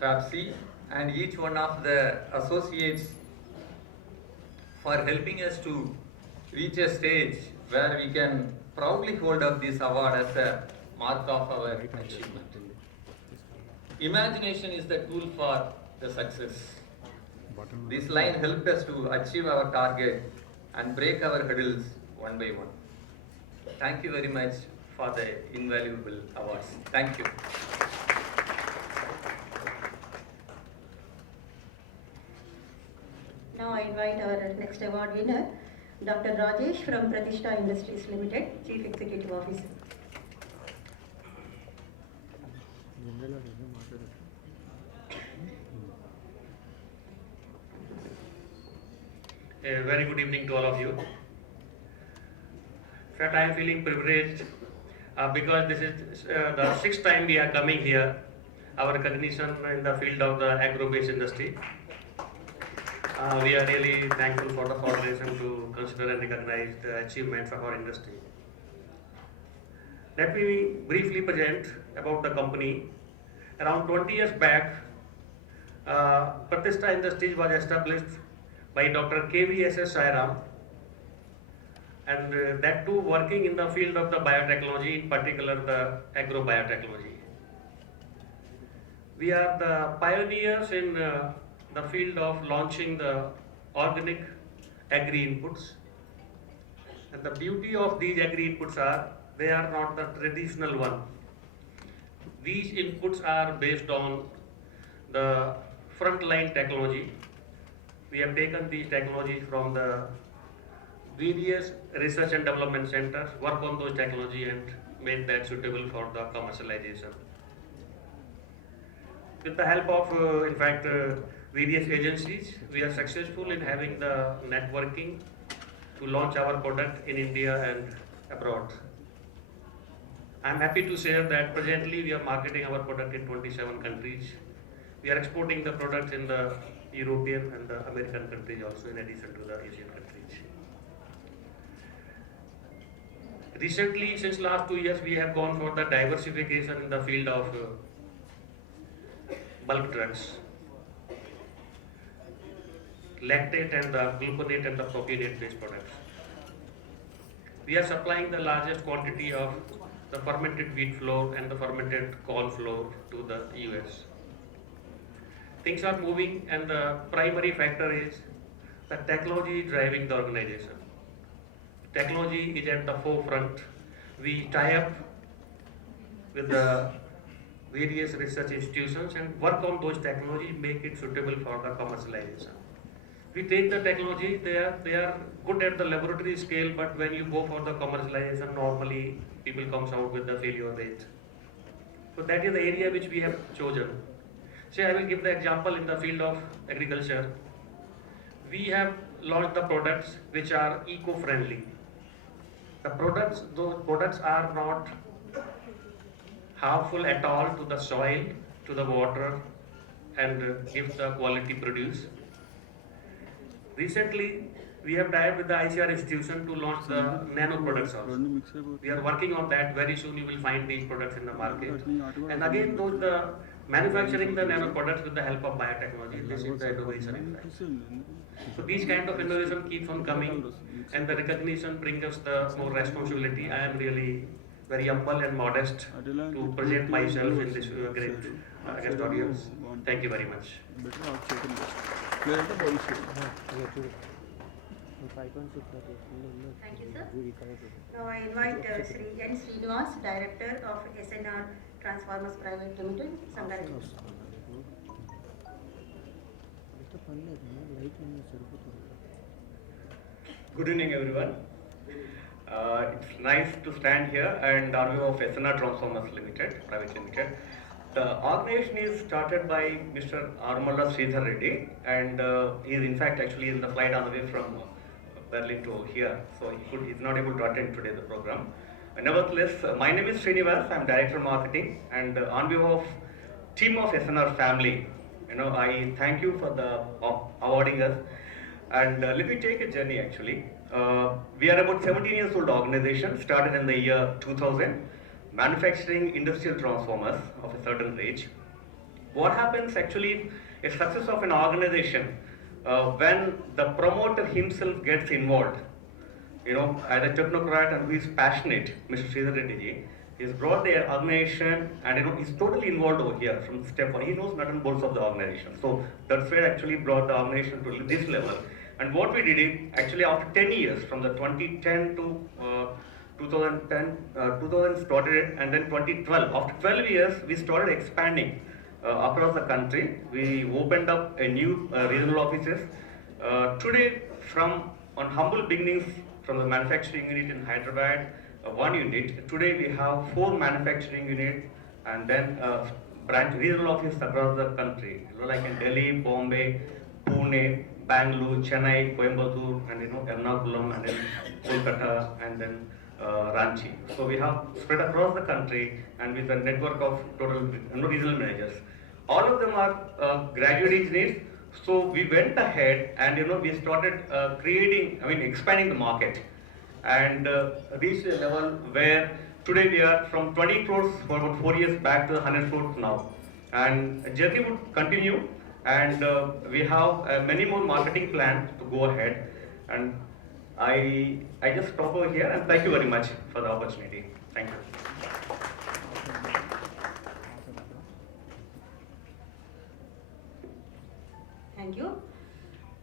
FAPC, and each one of the associates for helping us to reach a stage where we can proudly hold up this award as a mark of our achievement. Imagination is the tool for the success. This line helped us to achieve our target and break our hurdles one by one. Thank you very much for the invaluable awards. Thank you. Now I invite our next award winner, Dr. Rajesh from Pratishtha Industries Limited, Chief Executive Officer. A very good evening to all of you. In fact, I am feeling privileged because this is the sixth time we are coming here. Our recognition in the field of the agro-based industry. We are really thankful for the foundation to consider and recognize the achievements of our industry. Let me briefly present about the company. Around 20 years back, Pratishtha Industries was established by Dr. KVSS Sairam, and that too working in the field of the biotechnology, in particular the agro-biotechnology. We are the pioneers in the field of launching the organic agri-inputs. And the beauty of these agri-inputs are, they are not the traditional one. These inputs are based on the frontline technology. We have taken these technologies from the various research and development centers, work on those technology and made that suitable for the commercialization. With the help of, various agencies, we are successful in having the networking to launch our product in India and abroad. I am happy to share that presently we are marketing our product in 27 countries. We are exporting the products in the European and the American countries also, in addition to the Asian countries. Recently, since last 2 years, we have gone for the diversification in the field of bulk drugs, lactate and the gluconate and the propionate based products. We are supplying the largest quantity of the fermented wheat flour and the fermented corn flour to the US. Things are moving, and the primary factor is the technology driving the organization. Technology is at the forefront. We tie up with the various research institutions and work on those technologies, make it suitable for the commercialization. We take the technology, they are good at the laboratory scale, but when you go for the commercialization, normally people comes out with the failure rate. So that is the area which we have chosen. Say I will give the example in the field of agriculture. We have launched the products which are eco-friendly. Those products are not harmful at all to the soil, to the water, and give the quality produce. Recently, we have tied with the ICR institution to launch the nano products also. We are working on that. Very soon you will find these products in the market. And again, the manufacturing the nano products with the help of biotechnology, this is the innovation in fact. So these kind of innovation keeps on coming, and the recognition brings us the more responsibility. I am really very humble and modest to present myself in this great guest audience. Thank you very much. Thank you, sir. Now I invite Sri N. Srinivas, Director of SNR Transformers Private Limited, Sangareddy. Good evening, everyone. It's nice to stand here and argue of SNR Transformers Limited, Private Limited. The organization is started by Mr. Armala Sridhar Reddy, and he is in fact actually in the flight on the way from Berlin to here, so he's not able to attend today the program. Nevertheless, my name is Srinivas. I'm Director of Marketing, and on behalf of team of SNR family, I thank you for the awarding us. And let me take a journey actually. We are about 17 years old organization, started in the year 2000, manufacturing industrial transformers of a certain range. what happens actually, a success of an organization when the promoter himself gets involved, as a technocrat and who is passionate, Mr. Sridhar Reddy ji, he's brought the organization and he's totally involved over here from step one. He knows nut and bolts of the organization. So that's where actually brought the organization to this level. And what we did is actually after 10 years, from the 2010 to 2000 started, and then 2012. After 12 years, we started expanding across the country. We opened up a new regional offices. Today, from on humble beginnings from the manufacturing unit in Hyderabad, one unit. Today we have 4 manufacturing units and then branch regional offices across the country, like in Delhi, Bombay, Pune, Bangalore, Chennai, Coimbatore, and Ernakulam, and then Kolkata, and then Ranchi. So we have spread across the country and with a network of total regional managers. All of them are graduate engineers. So we went ahead and we started expanding the market and reached a level where today we are from 20 crores for about 4 years back to 100 crores now. And the journey would continue, and we have many more marketing plans to go ahead. And I just stop over here and thank you very much for the opportunity. Thank you. Thank you.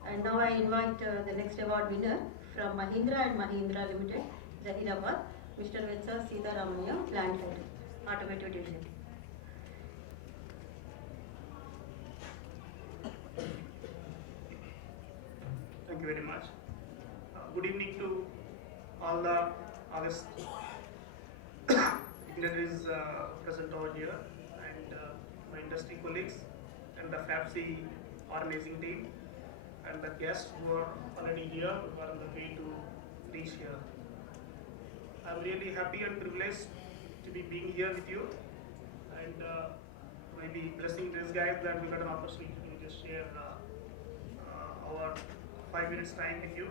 And now I invite the next award winner from Mahindra and Mahindra Limited, Hyderabad, Mr. Vetsa Sitharamanya, Plant Head, Automotive Division. Thank you very much. Good evening to all the August dignitaries present over here, and my industry colleagues and the FAPC organizing team and the guests who are already here, who are on the way to reach here. I'm really happy and privileged to be being here with you, and maybe blessing these guys that we got an opportunity to just share our 5 minutes time with you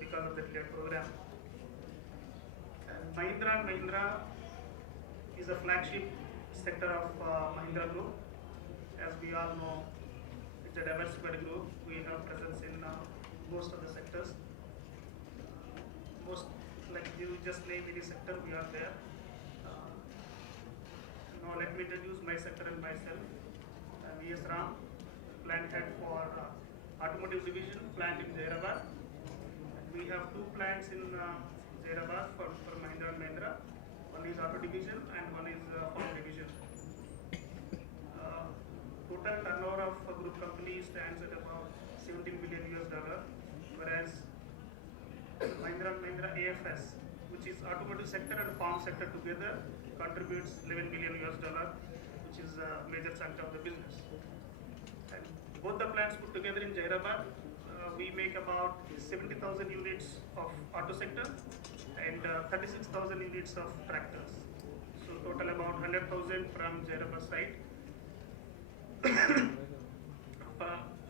because of the delayed program. And Mahindra is a flagship sector of Mahindra Group. As we all know, it's a diversified group. We have presence in most of the sectors. Most, like you just name any sector, we are there. Now let me introduce my sector and myself. I'm V.S. Ram, plant head for Automotive Division, plant in Hyderabad. We have 2 plants in Hyderabad for Mahindra and Mahindra. One is Auto Division and one is Farm Division. Total turnover of a group company stands at about $17 billion, whereas Mahindra and Mahindra AFS, which is automotive sector and farm sector together, contributes $11 billion, which is a major chunk of the business. And both the plants put together in Hyderabad, we make about 70,000 units of auto sector and 36,000 units of tractors. So total about 100,000 from Hyderabad side.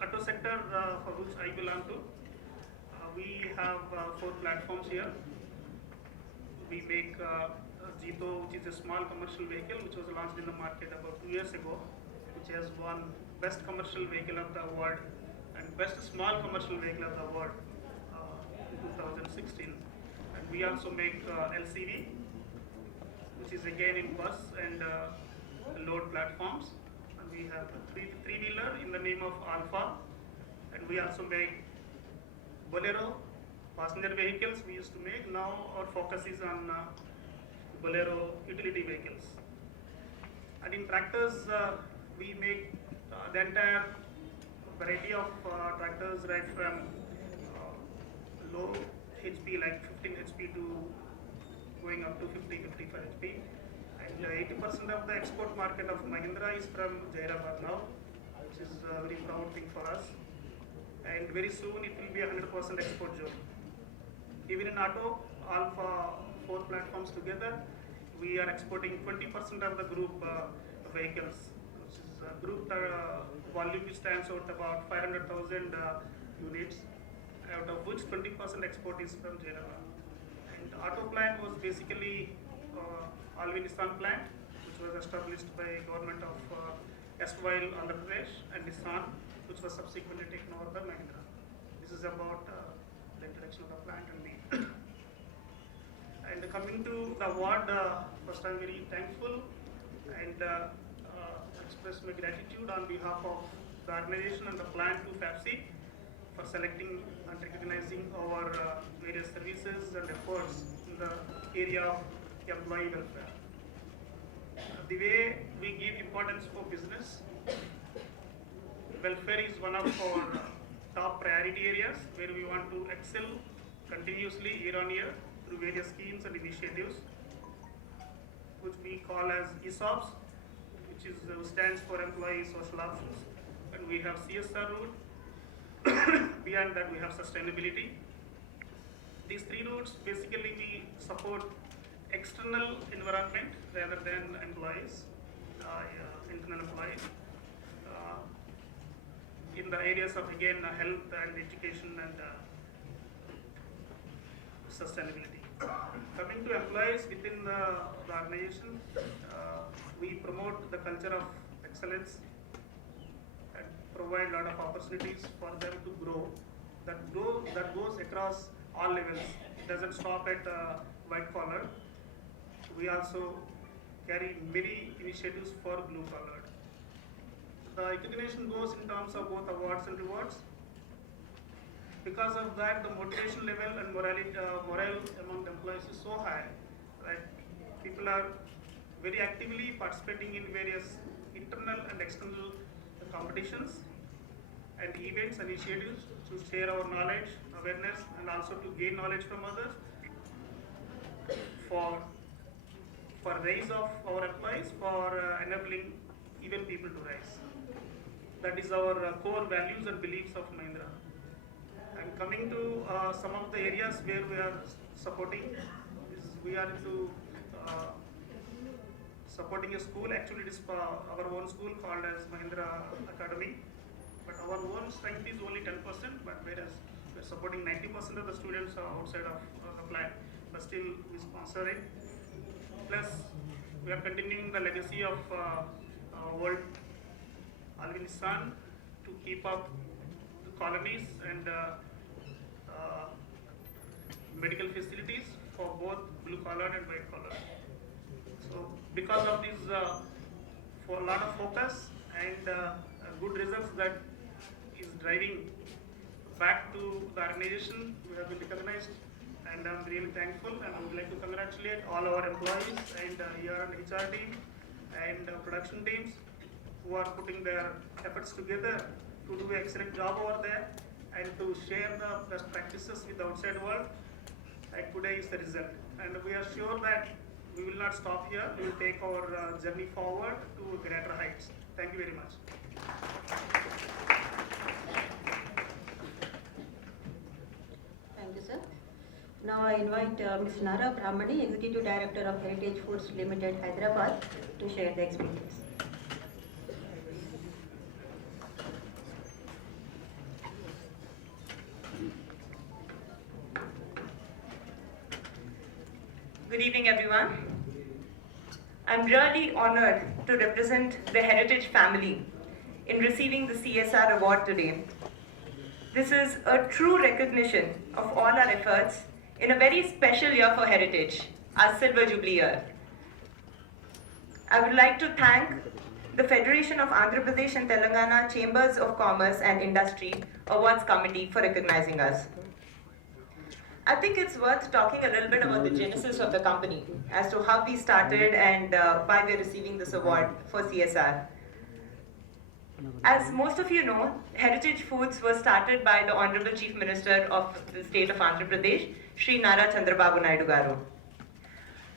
Auto sector for which I belong to, we have 4 platforms here. We make Jeeto, which is a small commercial vehicle which was launched in the market about 2 years ago, which has won Best Commercial Vehicle of the Award and Best Small Commercial Vehicle of the Award in 2016. And we also make LCV, which is again in bus and load platforms. And we have three-wheeler in the name of Alpha, and we also make Bolero, passenger vehicles we used to make. Now our focus is on Bolero utility vehicles. And in tractors, we make the entire variety of tractors, right from low HP like 15 HP to going up to 50-55 HP. And 80% of the export market of Mahindra is from Hyderabad now, which is a very proud thing for us. And very soon it will be 100% export zone. Even in auto, all 4 platforms together, we are exporting 20% of the group vehicles, which is group volume which stands out about 500,000 units, out of which 20% export is from Hyderabad. And auto plant was basically Alvin Nissan plant, which which was established by government of erstwhile Andhra Pradesh, and Nissan, which was subsequently taken over by Mahindra. This is about the introduction of the plant and the and coming to the award, first I'm very thankful and express my gratitude on behalf of the organization and the plant to FAPSI for selecting and recognizing our various services and efforts in the area of employee welfare. The way we give importance for business, welfare is one of our top priority areas where we want to excel continuously year on year through various schemes and initiatives, which we call as ESOPs, which stands for Employee Social Options, and we have CSR route. Beyond that, we have sustainability. These three routes basically we support external environment rather than employees, internal employees, in the areas of again health and education and sustainability. Coming to employees within the organization, we promote the culture of excellence and provide a lot of opportunities for them to grow. That goes across all levels. It doesn't stop at white collar. We also carry many initiatives for blue collar. The recognition goes in terms of both awards and rewards. Because of that, the motivation level and morale among the employees is so high that people are very actively participating in various internal and external competitions and events and initiatives to share our knowledge, awareness, and also to gain knowledge from others for raise of our employees, for enabling even people to rise. That is our core values and beliefs of Mahindra. And coming to some of the areas where we are supporting, we are into supporting a school. Actually, it is our own school called as Mahindra Academy. But our own strength is only 10%, but whereas we are supporting 90% of the students outside of the plant, but still we sponsor it. Plus, we are continuing the legacy of World Nissan to keep up the colonies and medical facilities for both blue collar and white collar. So, because of this, for a lot of focus and good results that is driving back to the organization, we have been recognized, and I'm really thankful, and I would like to congratulate all our employees and ER and HR team and production teams who are putting their efforts together to do an excellent job over there and to share the best practices with the outside world. And today is the result, and we are sure that we will not stop here. We will take our journey forward to greater heights. Thank you very much. Thank you, sir. Now I invite Ms. Nara Brahmani, Executive Director of Heritage Foods Limited, Hyderabad, to share the experience. Good evening, everyone. I'm really honored to represent the Heritage family in receiving the CSR award today. This is a true recognition of all our efforts in a very special year for Heritage, our Silver Jubilee year. I would like to thank the Federation of Andhra Pradesh and Telangana Chambers of Commerce and Industry Awards Committee for recognizing us. I think it's worth talking a little bit about the genesis of the company as to how we started and why we're receiving this award for CSR. As most of you know, Heritage Foods was started by the Honorable Chief Minister of the state of Andhra Pradesh, Shri Nara Chandrababu Naidu Garu.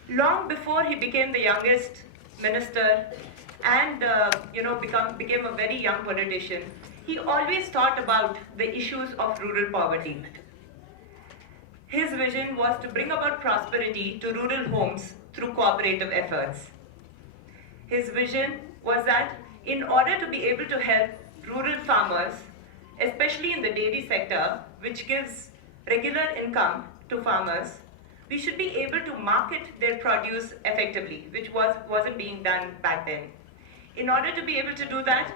Long before he became the youngest minister and became a very young politician, he always thought about the issues of rural poverty. His vision was to bring about prosperity to rural homes through cooperative efforts. His vision was that in order to be able to help rural farmers, especially in the dairy sector, which gives regular income to farmers, we should be able to market their produce effectively, which wasn't being done back then. In order to be able to do that,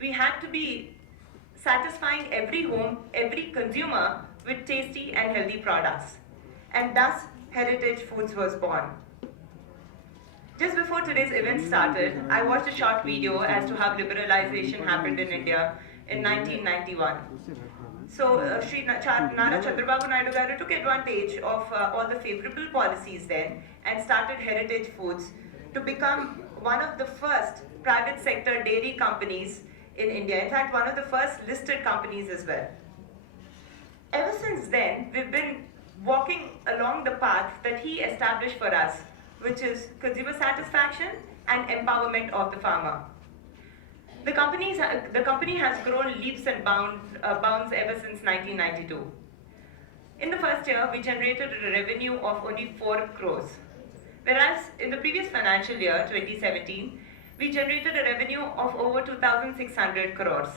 we had to be satisfying every home, every consumer with tasty and healthy products. And thus, Heritage Foods was born. Just before today's event started, I watched a short video as to how liberalization happened in India in 1991. So Shri Nara Chandrababu Naidu Garu took advantage of all the favorable policies then and started Heritage Foods to become one of the first private sector dairy companies in India. In fact, one of the first listed companies as well. Ever since then, we've been walking along the path that he established for us, which is consumer satisfaction and empowerment of the farmer. The company has grown leaps and bounds ever since 1992. In the first year, we generated a revenue of only 4 crores. Whereas in the previous financial year, 2017, we generated a revenue of over 2,600 crores.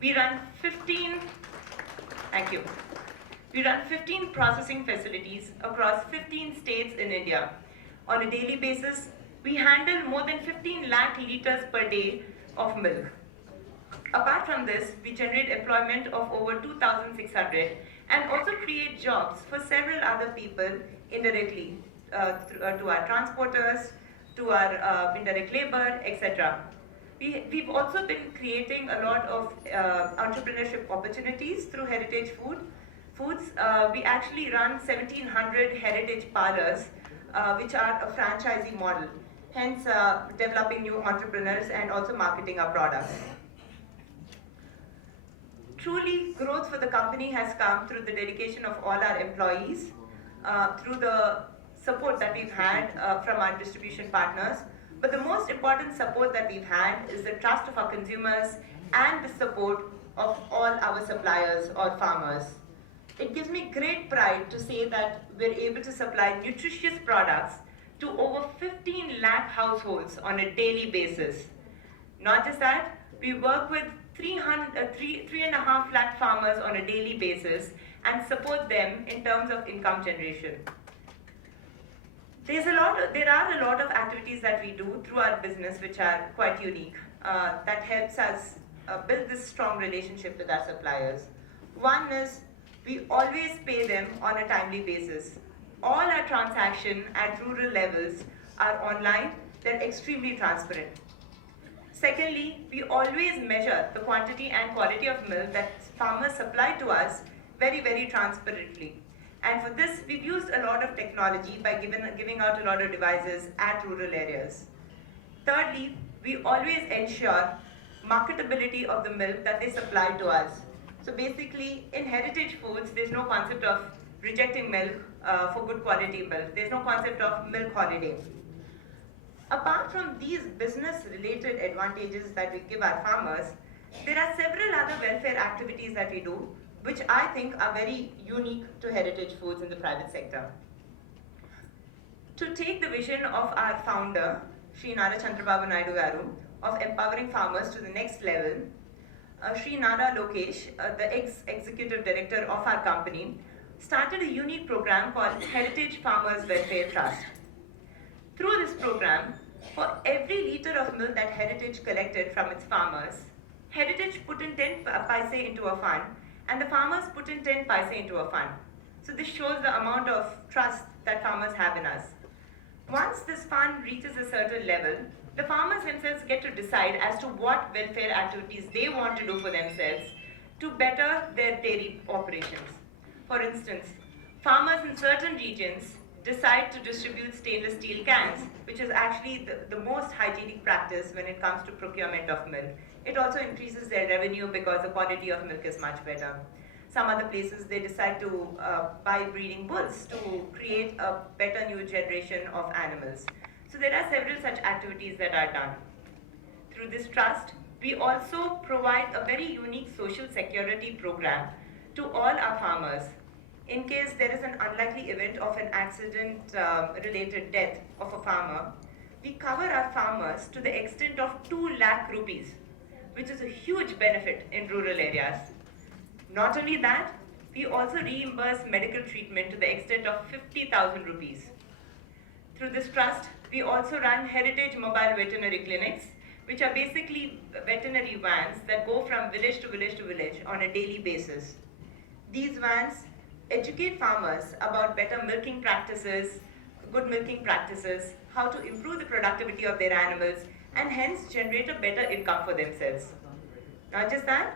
We run 15 processing facilities across 15 states in India. On a daily basis, we handle more than 15 lakh liters per day of milk. Apart from this, we generate employment of over 2,600 and also create jobs for several other people indirectly to our transporters, to our indirect labor, etc. We've also been creating a lot of entrepreneurship opportunities through Heritage Foods. We actually run 1,700 heritage parlors, which are a franchisee model, hence developing new entrepreneurs and also marketing our products. Truly, growth for the company has come through the dedication of all our employees, through the support that we've had from our distribution partners. But the most important support that we've had is the trust of our consumers and the support of all our suppliers or farmers. It gives me great pride to say that we're able to supply nutritious products to over 15 lakh households on a daily basis. Not just that, we work with 3.5 lakh farmers on a daily basis and support them in terms of income generation. There are a lot of activities that we do through our business which are quite unique, that helps us build this strong relationship with our suppliers. One is we always pay them on a timely basis. All our transactions at rural levels are online, they're extremely transparent. Secondly, we always measure the quantity and quality of milk that farmers supply to us very, very transparently. And for this, we've used a lot of technology by giving out a lot of devices at rural areas. Thirdly, we always ensure marketability of the milk that they supply to us. So basically, in Heritage Foods, there's no concept of rejecting milk for good quality milk. There's no concept of milk holiday. Apart from these business-related advantages that we give our farmers, there are several other welfare activities that we do, which I think are very unique to Heritage Foods in the private sector. To take the vision of our founder, Shri Nara Chandrababu Naidu Garu, of empowering farmers to the next level, Shri Nara Lokesh, the ex-executive director of our company, started a unique program called Heritage Farmers Welfare Trust. Through this program, for every liter of milk that Heritage collected from its farmers, Heritage put in 10 paise into a fund, and the farmers put in 10 paise into a fund. So this shows the amount of trust that farmers have in us. Once this fund reaches a certain level, the farmers themselves get to decide as to what welfare activities they want to do for themselves to better their dairy operations. For instance, farmers in certain regions decide to distribute stainless steel cans, which is actually the most hygienic practice when it comes to procurement of milk. It also increases their revenue because the quality of milk is much better. Some other places, they decide to buy breeding bulls to create a better new generation of animals. So there are several such activities that are done. Through this trust, we also provide a very unique social security program to all our farmers. In case there is an unlikely event of an accident-related death of a farmer, we cover our farmers to the extent of 2 lakh rupees, which is a huge benefit in rural areas. Not only that, we also reimburse medical treatment to the extent of 50,000 rupees. Through this trust, we also run heritage mobile veterinary clinics, which are basically veterinary vans that go from village to village to village on a daily basis. These vans educate farmers about better milking practices, good milking practices, how to improve the productivity of their animals, and hence generate a better income for themselves. Not just that,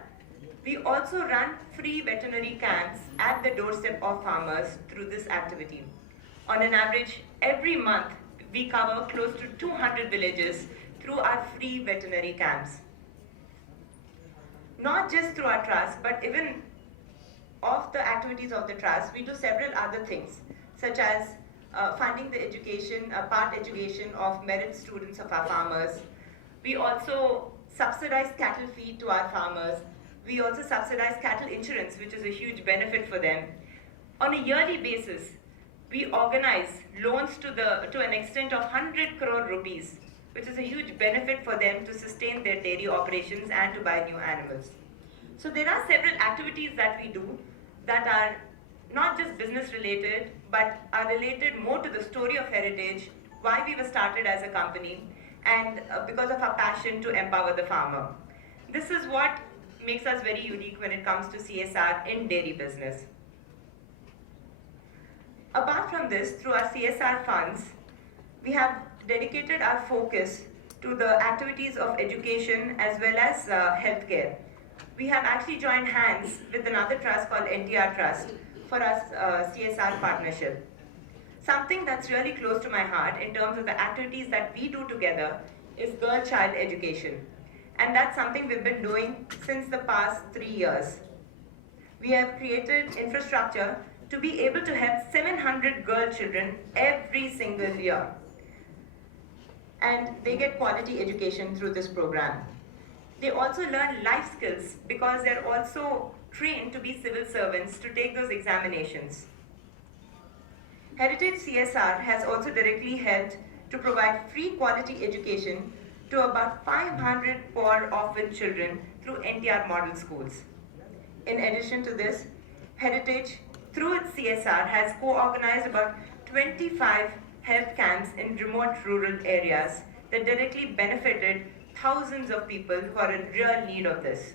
we also run free veterinary camps at the doorstep of farmers through this activity. On an average, every month, we cover close to 200 villages through our free veterinary camps. Not just through our trust, but even of the activities of the trust, we do several other things, such as funding the education, part education of merit students of our farmers. We also subsidize cattle feed to our farmers. We also subsidize cattle insurance, which is a huge benefit for them. On a yearly basis, we organize loans to an extent of 100 crore rupees, which is a huge benefit for them to sustain their dairy operations and to buy new animals. So there are several activities that we do that are not just business related, but are related more to the story of heritage, why we were started as a company, and because of our passion to empower the farmer. This is what makes us very unique when it comes to CSR in dairy business. Apart from this, through our CSR funds, we have dedicated our focus to the activities of education as well as healthcare. We have actually joined hands with another trust called NTR Trust for our CSR partnership. Something that's really close to my heart in terms of the activities that we do together is girl-child education. And that's something we've been doing since the past 3 years. We have created infrastructure to be able to help 700 girl children every single year. And they get quality education through this program. They also learn life skills because they're also trained to be civil servants to take those examinations. Heritage CSR has also directly helped to provide free quality education to about 500 poor orphan children through NTR model schools. In addition to this, Heritage, through its CSR, has co-organized about 25 health camps in remote rural areas that directly benefited thousands of people who are in real need of this.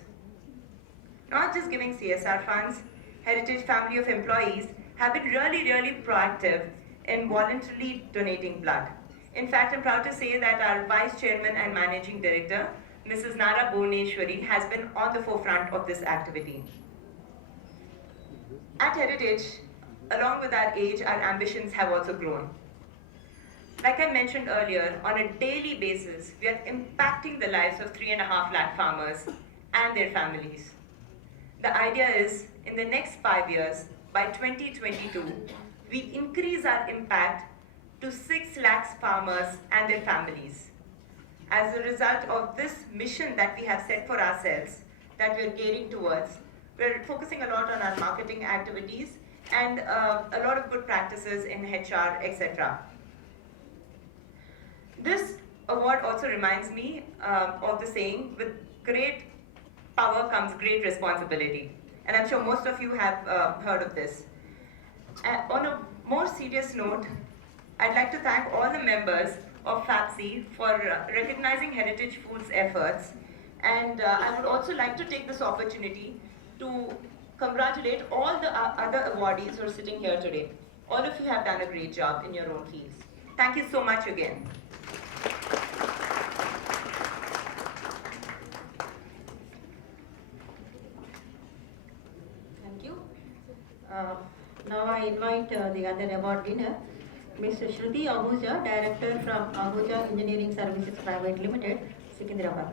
Not just giving CSR funds, Heritage family of employees have been really proactive in voluntarily donating blood. In fact, I'm proud to say that our Vice Chairman and Managing Director, Mrs. Nara Bhuvaneshwari, has been on the forefront of this activity. At Heritage, along with our age, our ambitions have also grown. Like I mentioned earlier, on a daily basis, we are impacting the lives of 3.5 lakh farmers and their families. The idea is, in the next 5 years, by 2022, we increase our impact to 6 lakhs farmers and their families. As a result of this mission that we have set for ourselves, that we're gearing towards, we're focusing a lot on our marketing activities and a lot of good practices in HR, etc. This award also reminds me of the saying, with great power comes great responsibility. And I'm sure most of you have heard of this. On a more serious note, I'd like to thank all the members of FAPSI for recognizing Heritage Foods' efforts. And I would also like to take this opportunity to congratulate all the other awardees who are sitting here today. All of you have done a great job in your own fields. Thank you so much again. Thank you. Now I invite the other award winner, Mr. Shruti Ahuja, Director from Ahuja Engineering Services Private Limited, Secunderabad.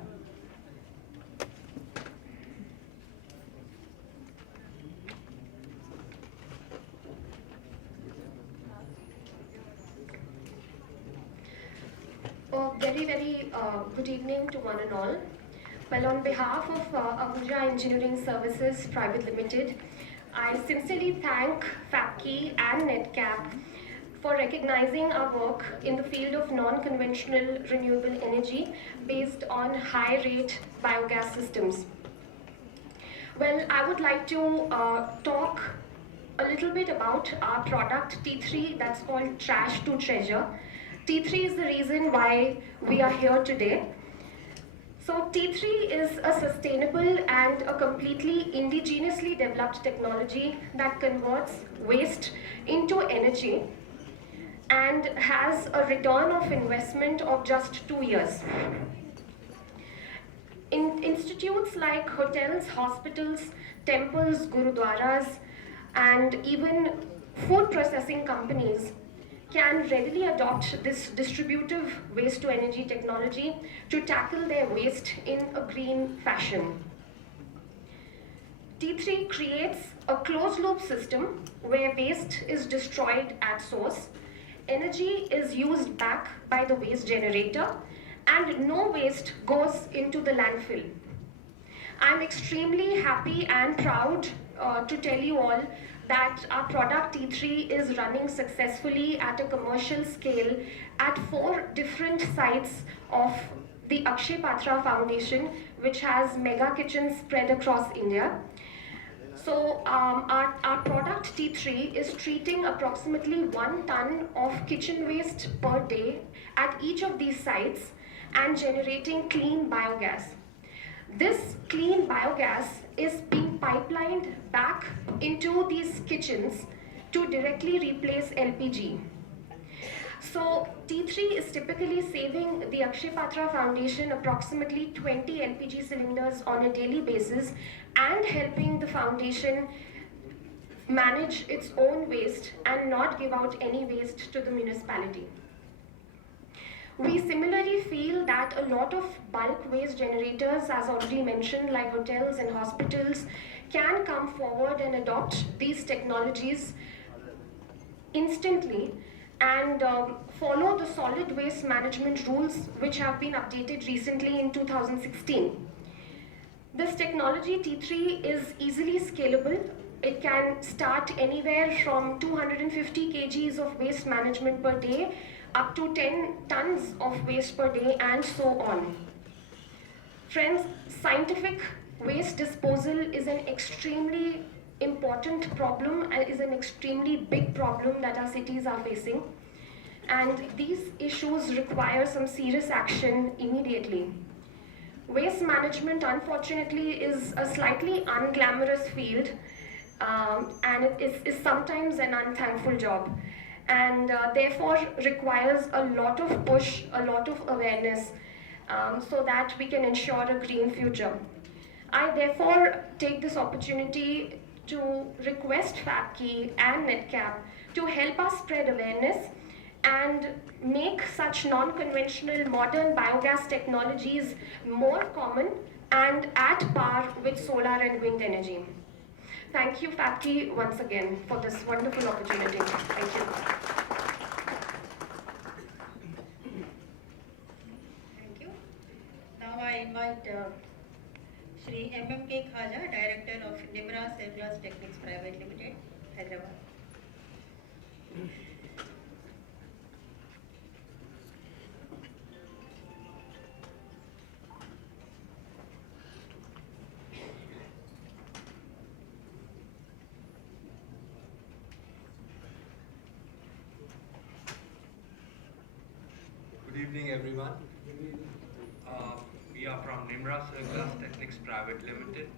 Very good evening to one and all. Well, on behalf of Ahuja Engineering Services Private Limited, I sincerely thank FAPCI and NETCAP for recognizing our work in the field of non-conventional renewable energy based on high-rate biogas systems. Well, I would like to talk a little bit about our product T3 that's called Trash to Treasure. T3 is the reason why we are here today. So T3 is a sustainable and a completely indigenously developed technology that converts waste into energy and has a return of investment of just 2 years. In institutes like hotels, hospitals, temples, gurudwaras, and even food processing companies can readily adopt this distributive waste to energy technology to tackle their waste in a green fashion. T3 creates a closed loop system where waste is destroyed at source, energy is used back by the waste generator, and no waste goes into the landfill. I'm extremely happy and proud to tell you all that our product T3 is running successfully at a commercial scale at 4 different sites of the Akshay Patra Foundation, which has mega kitchens spread across India. So our product T3 is treating approximately 1 ton of kitchen waste per day at each of these sites and generating clean biogas. This clean biogas is being pipelined back into these kitchens to directly replace LPG. So T3 is typically saving the Akshay Patra Foundation approximately 20 LPG cylinders on a daily basis and helping the foundation manage its own waste and not give out any waste to the municipality. We similarly feel that a lot of bulk waste generators, as already mentioned, like hotels and hospitals, can come forward and adopt these technologies instantly and follow the solid waste management rules which have been updated recently in 2016. This technology T3 is easily scalable. It can start anywhere from 250 kgs of waste management per day up to 10 tons of waste per day and so on. Friends, scientific waste disposal is an extremely important problem and is an extremely big problem that our cities are facing. And these issues require some serious action immediately. Waste management, unfortunately, is a slightly unglamorous field and it is sometimes an unthankful job and therefore requires a lot of push, a lot of awareness so that we can ensure a green future. I therefore take this opportunity to request FAPKI and NetCap to help us spread awareness and make such non-conventional modern biogas technologies more common and at par with solar and wind energy. Thank you, FAPKI, once again for this wonderful opportunity. Thank you. Thank you. Now I invite Shri MMK Khaja, Director of Nimra Airglass Techniques Private Limited, Hyderabad. Good evening, everyone. We are from Nimra Glass Techniques Private Limited.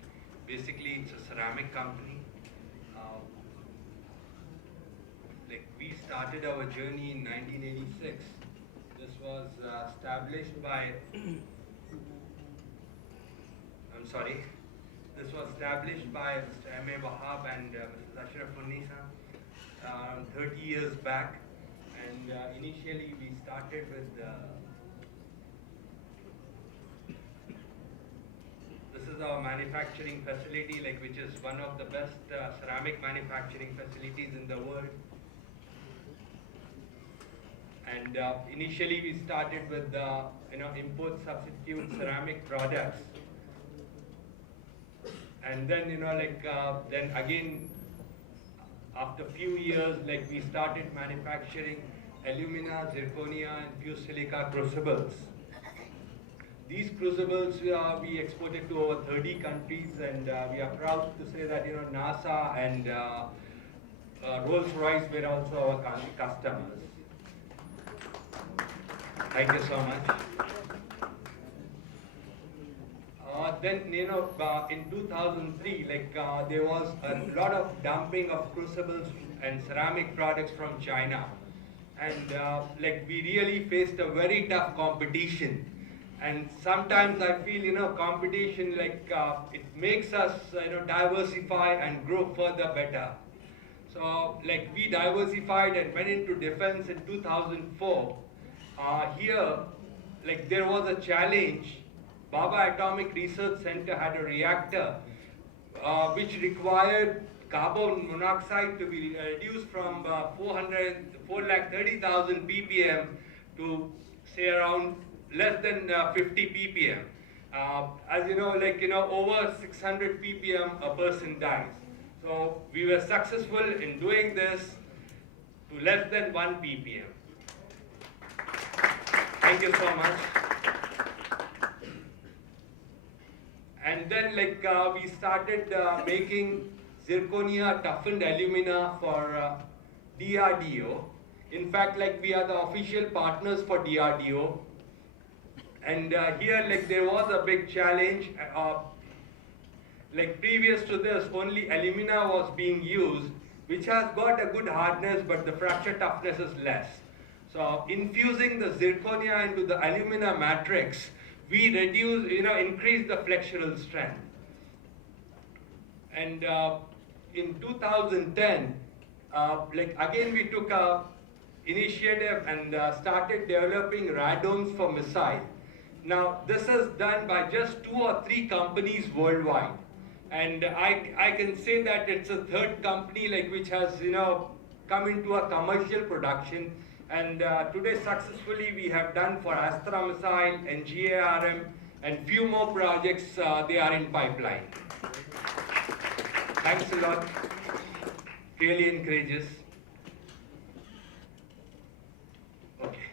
Basically, it's a ceramic company. We started our journey in 1986. This was established by. This was established by Mr. M.A. Wahab and Mrs. Ashraf Unnisa 30 years back. And initially we started with this is our manufacturing facility, which is one of the best ceramic manufacturing facilities in the world. And initially we started with import substitute ceramic products, and then then again, after a few years, we started manufacturing alumina, zirconia, and fused silica crucibles. these crucibles we exported to over 30 countries, and we are proud to say that NASA and Rolls-Royce were also our customers. Thank you so much. Then in 2003, there was a lot of dumping of crucibles and ceramic products from China, and we really faced a very tough competition. And sometimes I feel competition it makes us diversify and grow further better. So we diversified and went into defense in 2004. Here there was a challenge. Baba Atomic Research Center had a reactor which required carbon monoxide to be reduced from 430,000 ppm to say around less than 50 ppm. As you know, over 600 ppm a person dies. So we were successful in doing this to less than 1 ppm. Thank you so much. And then we started making zirconia toughened alumina for DRDO. In fact, we are the official partners for DRDO. And here there was a big challenge. Previous to this, only alumina was being used, which has got a good hardness, but the fracture toughness is less. So infusing the zirconia into the alumina matrix, we reduce, increase the flexural strength. And in 2010, again we took a initiative and started developing radomes for missile. Now this is done by just 2 or 3 companies worldwide, and I can say that it's a third company which has come into a commercial production. And today successfully we have done for Astra Missile and GARM, and few more projects they are in pipeline. Thanks a lot. Really encourages. Okay.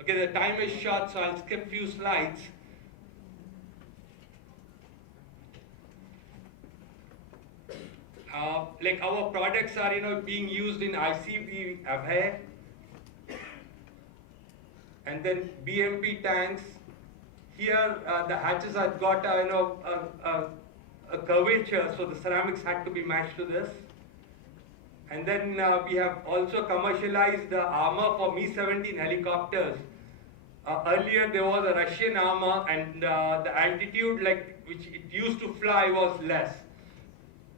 Okay, the time is short, so I'll skip few slides. Our products are being used in ICB Abhay, and then BMP tanks. Here the hatches have got a curvature, so the ceramics had to be matched to this. And then we have also commercialized the armor for Mi-17 helicopters. Earlier there was a Russian armor, and the altitude which it used to fly was less.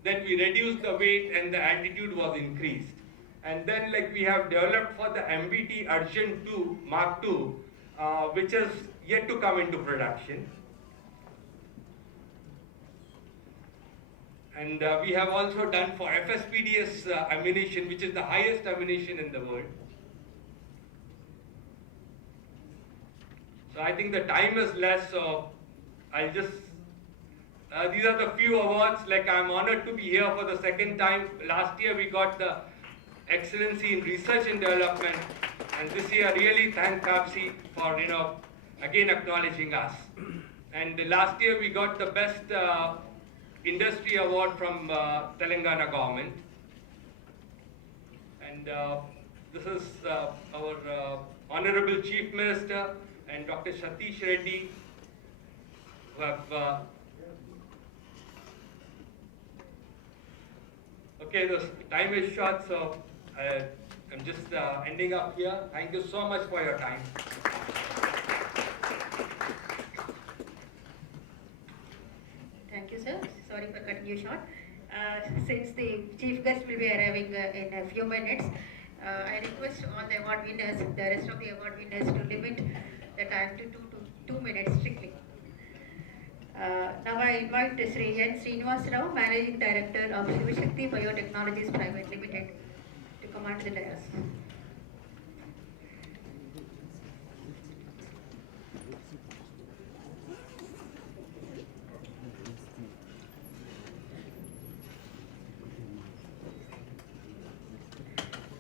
Then we reduced the weight and the altitude was increased. And then we have developed for the MBT Urgent 2 Mark II, which is yet to come into production. And we have also done for FSPDS ammunition, which is the highest ammunition in the world. So I think the time is less, so I'll just these are the few awards. I'm honored to be here for the second time. Last year we got the Excellency in Research and Development, and this year really thank FABC for again acknowledging us. And last year we got the Best Industry Award from Telangana government. And this is our Honorable Chief Minister and Dr. Satish Reddy, who have okay, the time is short, so I'm just ending up here. Thank you so much for your time. Thank you, sir. Sorry for cutting you short. Since the chief guest will be arriving in a few minutes, I request all the award winners, the rest of the award winners, to limit the time to 2 minutes strictly. Now I invite Sri N. Srinivas Rao, Managing Director of Shivashakti Biotechnologies Private Limited, to command the dais.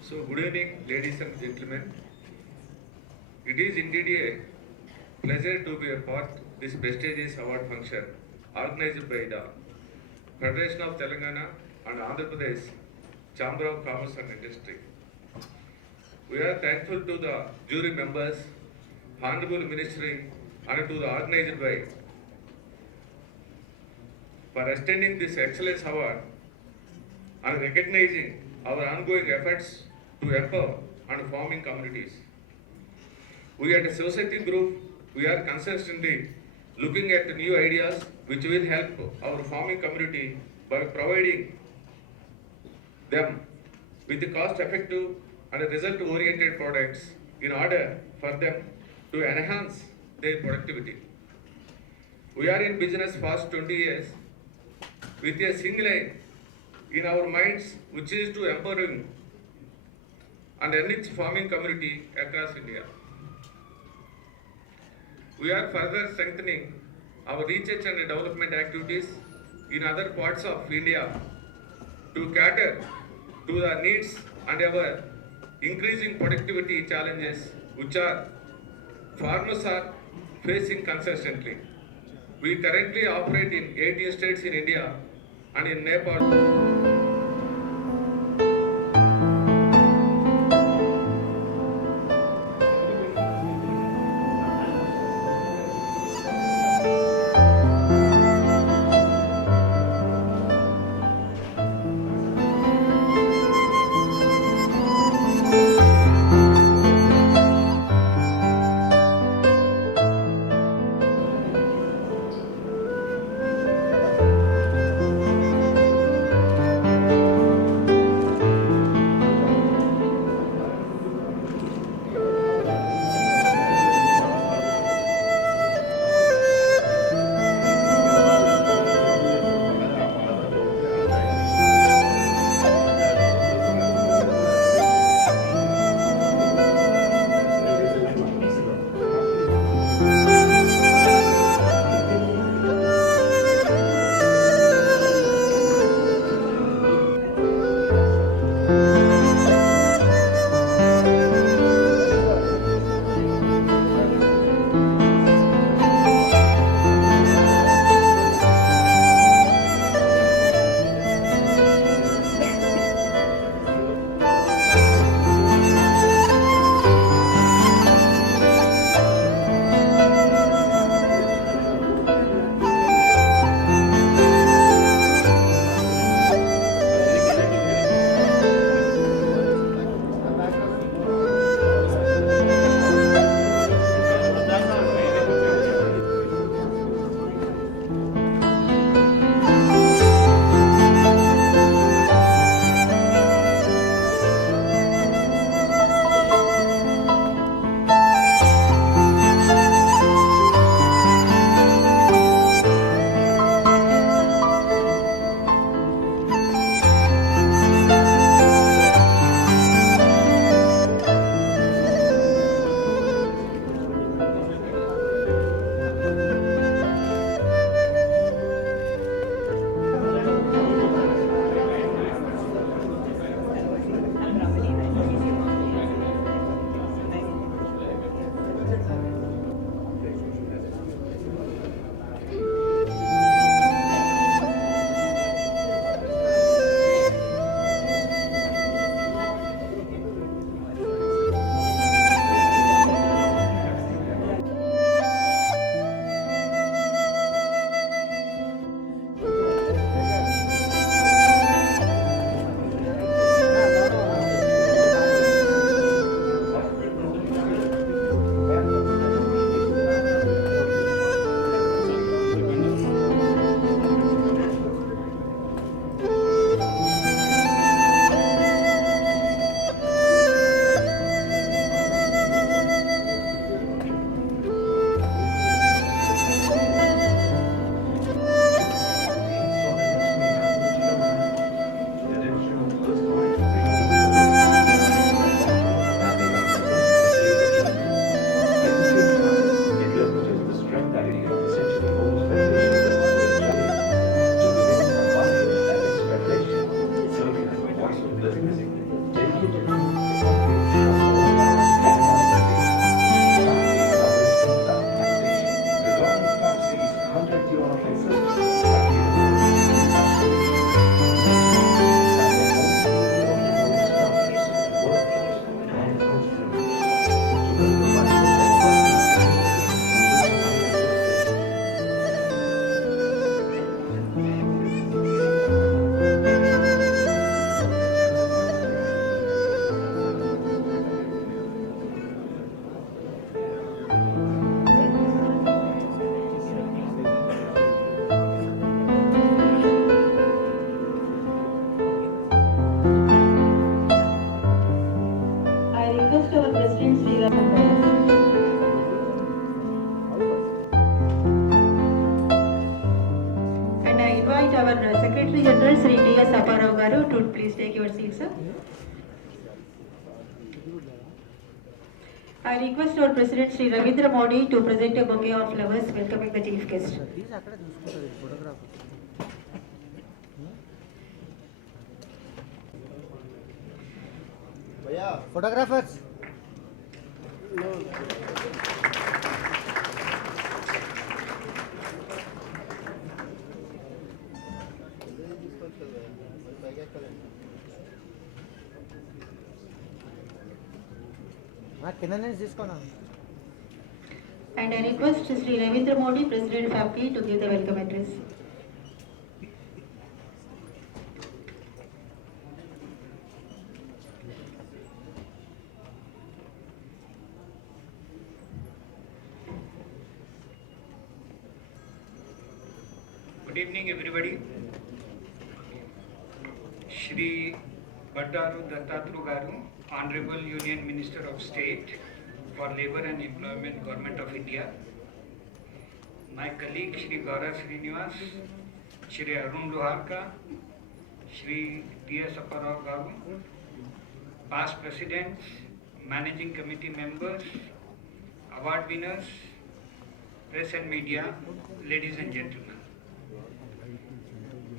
So good evening, ladies and gentlemen. It is indeed a pleasure to be a part of this prestigious award function organized by the Federation of Telangana and Andhra Pradesh Chamber of Commerce and Industry. We are thankful to the jury members, Honorable Ministry, and to the organizer by for extending this excellence award and recognizing our ongoing efforts to empower and farming communities. We at the Society Group, we are consistently looking at new ideas which will help our farming community by providing them with cost-effective and result-oriented products in order for them to enhance their productivity. We are in business past 20 years with a single aim in our minds, which is to empowering and enrich farming community across India. We are further strengthening our research and development activities in other parts of India to cater to the needs and our increasing productivity challenges which our farmers are facing consistently. We currently operate in 18 states in India and in Nepal. to please take your seat, sir. I request our President Sri Ravindra Modi to present a bouquet of flowers welcoming the chief guest. Photographers. And I request Sri Ravindra Modi, President FAPI, to give the welcome address. Good evening, everybody. Shri Bhattaru Dattatru Garu, Honorable Union Minister of State for Labour and Employment, Government of India. My colleague Shri Gaurav Srinivas, Shri Arun Luharka, Shri T.S. Apparao Garu, past presidents, managing committee members, award winners, press and media, ladies and gentlemen.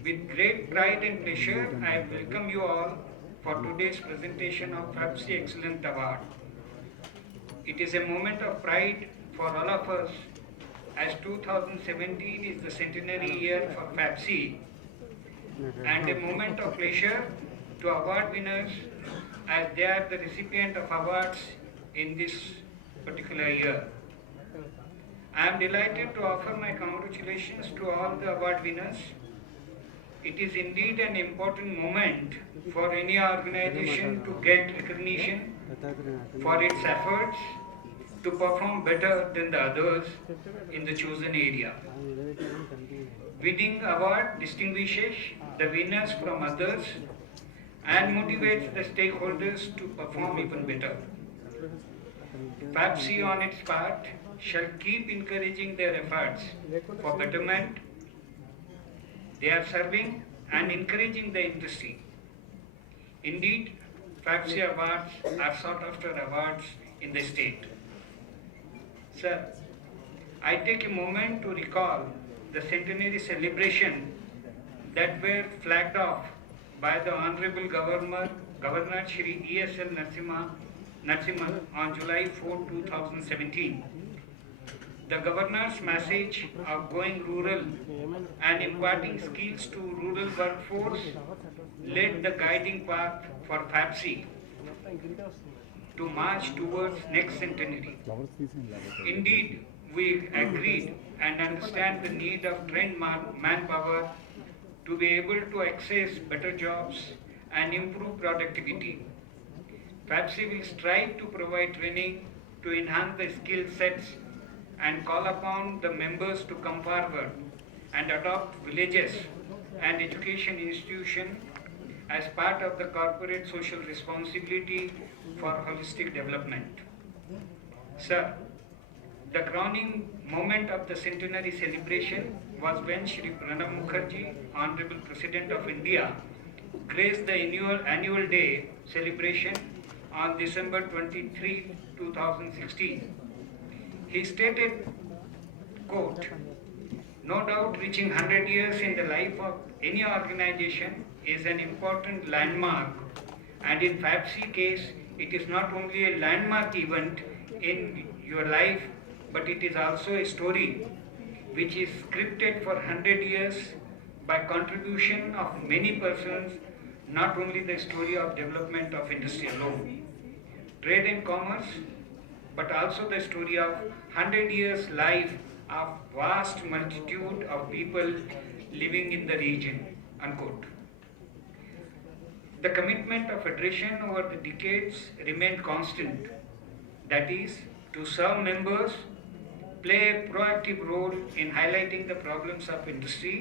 With great pride and pleasure, I welcome you all for today's presentation of FTCCI Excellent Award. It is a moment of pride for all of us as 2017 is the centenary year for FTCCI and a moment of pleasure to award winners as they are the recipient of awards in this particular year. I am delighted to offer my congratulations to all the award winners. It is indeed an important moment for any organization to get recognition for its efforts to perform better than the others in the chosen area. Winning award distinguishes the winners from others and motivates the stakeholders to perform even better. FTCCI on its part shall keep encouraging their efforts for betterment. They are serving and encouraging the industry. Indeed, FTCCI awards are sought after awards in the state. Sir, I take a moment to recall the centenary celebration that were flagged off by the Honorable Governor Shri E.S.L. Narasimhan on July 4, 2017. The Governor's message of going rural and imparting skills to rural workforce led the guiding path for FTCCI to march towards next centenary. Indeed, we agreed and understand the need of trained manpower to be able to access better jobs and improve productivity. FTCCI will strive to provide training to enhance the skill sets and call upon the members to come forward and adopt villages and education institutions as part of the corporate social responsibility for holistic development. Sir, the crowning moment of the centenary celebration was when Shri Pranab Mukherjee, Honorable President of India, graced the annual day celebration on December 23, 2016. He stated, quote, "No doubt reaching 100 years in the life of any organization is an important landmark, and in FTCCI case, it is not only a landmark event in your life, but it is also a story which is scripted for 100 years by contribution of many persons, not only the story of development of industry alone, trade and commerce, but also the story of 100 years life of vast multitude of people living in the region," unquote. The commitment of federation over the decades remained constant, that is, to serve members, play a proactive role in highlighting the problems of industry,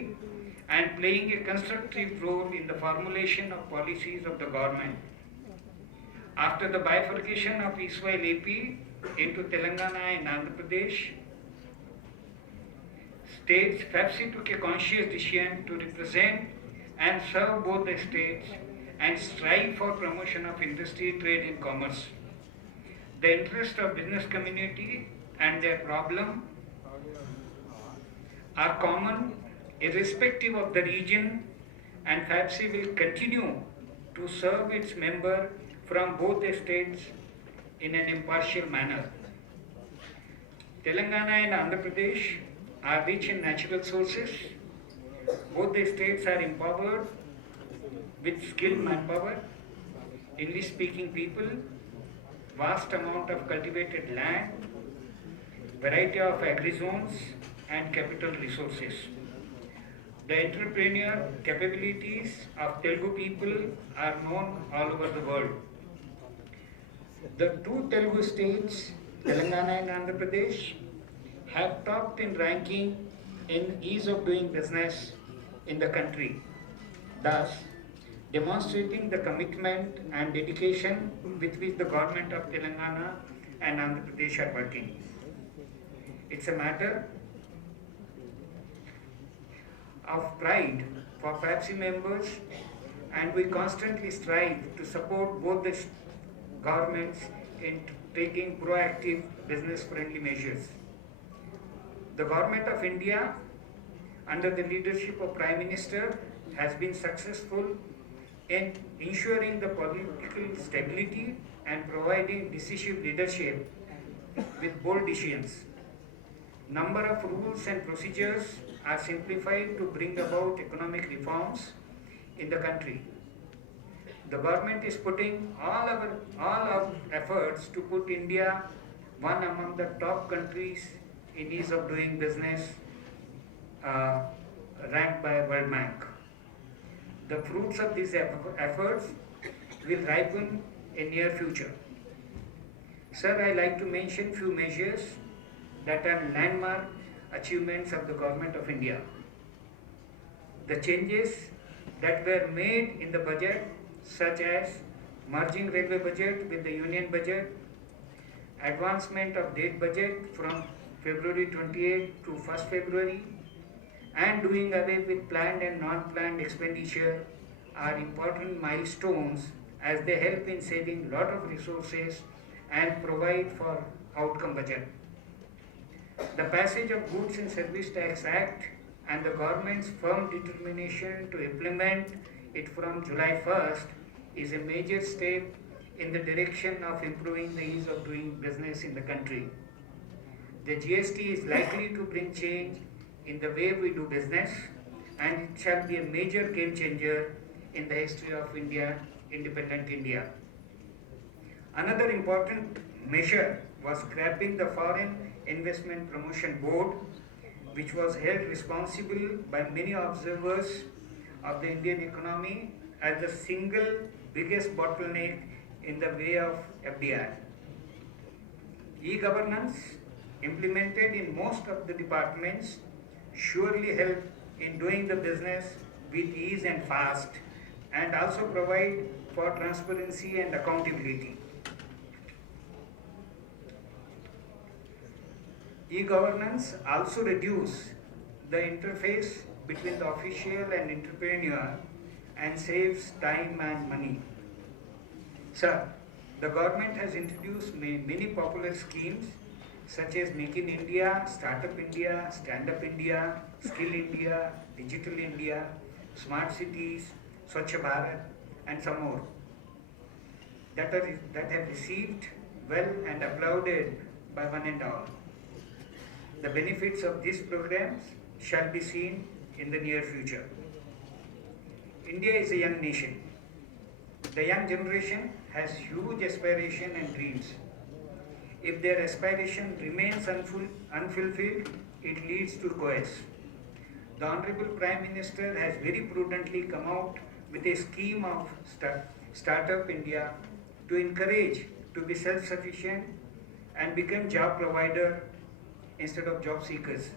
and playing a constructive role in the formulation of policies of the government. After the bifurcation of Israel AP into Telangana and Andhra Pradesh states, FTCCI took a conscious decision to represent and serve both the states and strive for promotion of industry, trade and commerce. The interest of business community and their problem are common irrespective of the region, and FAPSI will continue to serve its member from both the states in an impartial manner. Telangana and Andhra Pradesh are rich in natural sources. Both the states are empowered with skilled manpower, English-speaking people, vast amount of cultivated land, variety of agri-zones and capital resources. The entrepreneurial capabilities of Telugu people are known all over the world. The two Telugu states, Telangana and Andhra Pradesh, have topped in ranking in ease of doing business in the country, thus demonstrating the commitment and dedication with which the government of Telangana and Andhra Pradesh are working. It's a matter of pride for FAPSI members, and we constantly strive to support both the governments in taking proactive business-friendly measures. The Government of India, under the leadership of Prime Minister, has been successful in ensuring the political stability and providing decisive leadership with bold decisions. Number of rules and procedures are simplified to bring about economic reforms in the country. The government is putting all our efforts to put India one among the top countries in ease of doing business, ranked by World Bank. The fruits of these efforts will ripen in near future. Sir, I like to mention few measures that are landmark achievements of the Government of India. The changes that were made in the budget, such as merging railway budget with the union budget, advancement of date budget from February 28 to 1st February, and doing away with planned and non-planned expenditure are important milestones, as they help in saving lot of resources and provide for outcome budget. The passage of Goods and Service Tax Act and the government's firm determination to implement it from July 1st is a major step in the direction of improving the ease of doing business in the country. The GST is likely to bring change in the way we do business, and it shall be a major game changer in the history of India, independent India. Another important measure was scrapping the Foreign Investment Promotion Board, which was held responsible by many observers of the Indian economy as the single biggest bottleneck in the way of FDI. E-governance, implemented in most of the departments, surely help in doing the business with ease and fast, and also provide for transparency and accountability. E-governance also reduce the interface between the official and entrepreneur and saves time and money. Sir, the government has introduced many popular schemes such as Make in India, Startup India, Stand Up India, Skill India, Digital India, Smart Cities, Swachh Bharat, and some more that have received well and applauded by one and all. The benefits of these programs shall be seen in the near future. India is a young nation. The young generation has huge aspiration and dreams. If their aspiration remains unfulfilled, it leads to chaos. The Honorable Prime Minister has very prudently come out with a scheme of Startup India to encourage to be self-sufficient and become job provider instead of job seekers.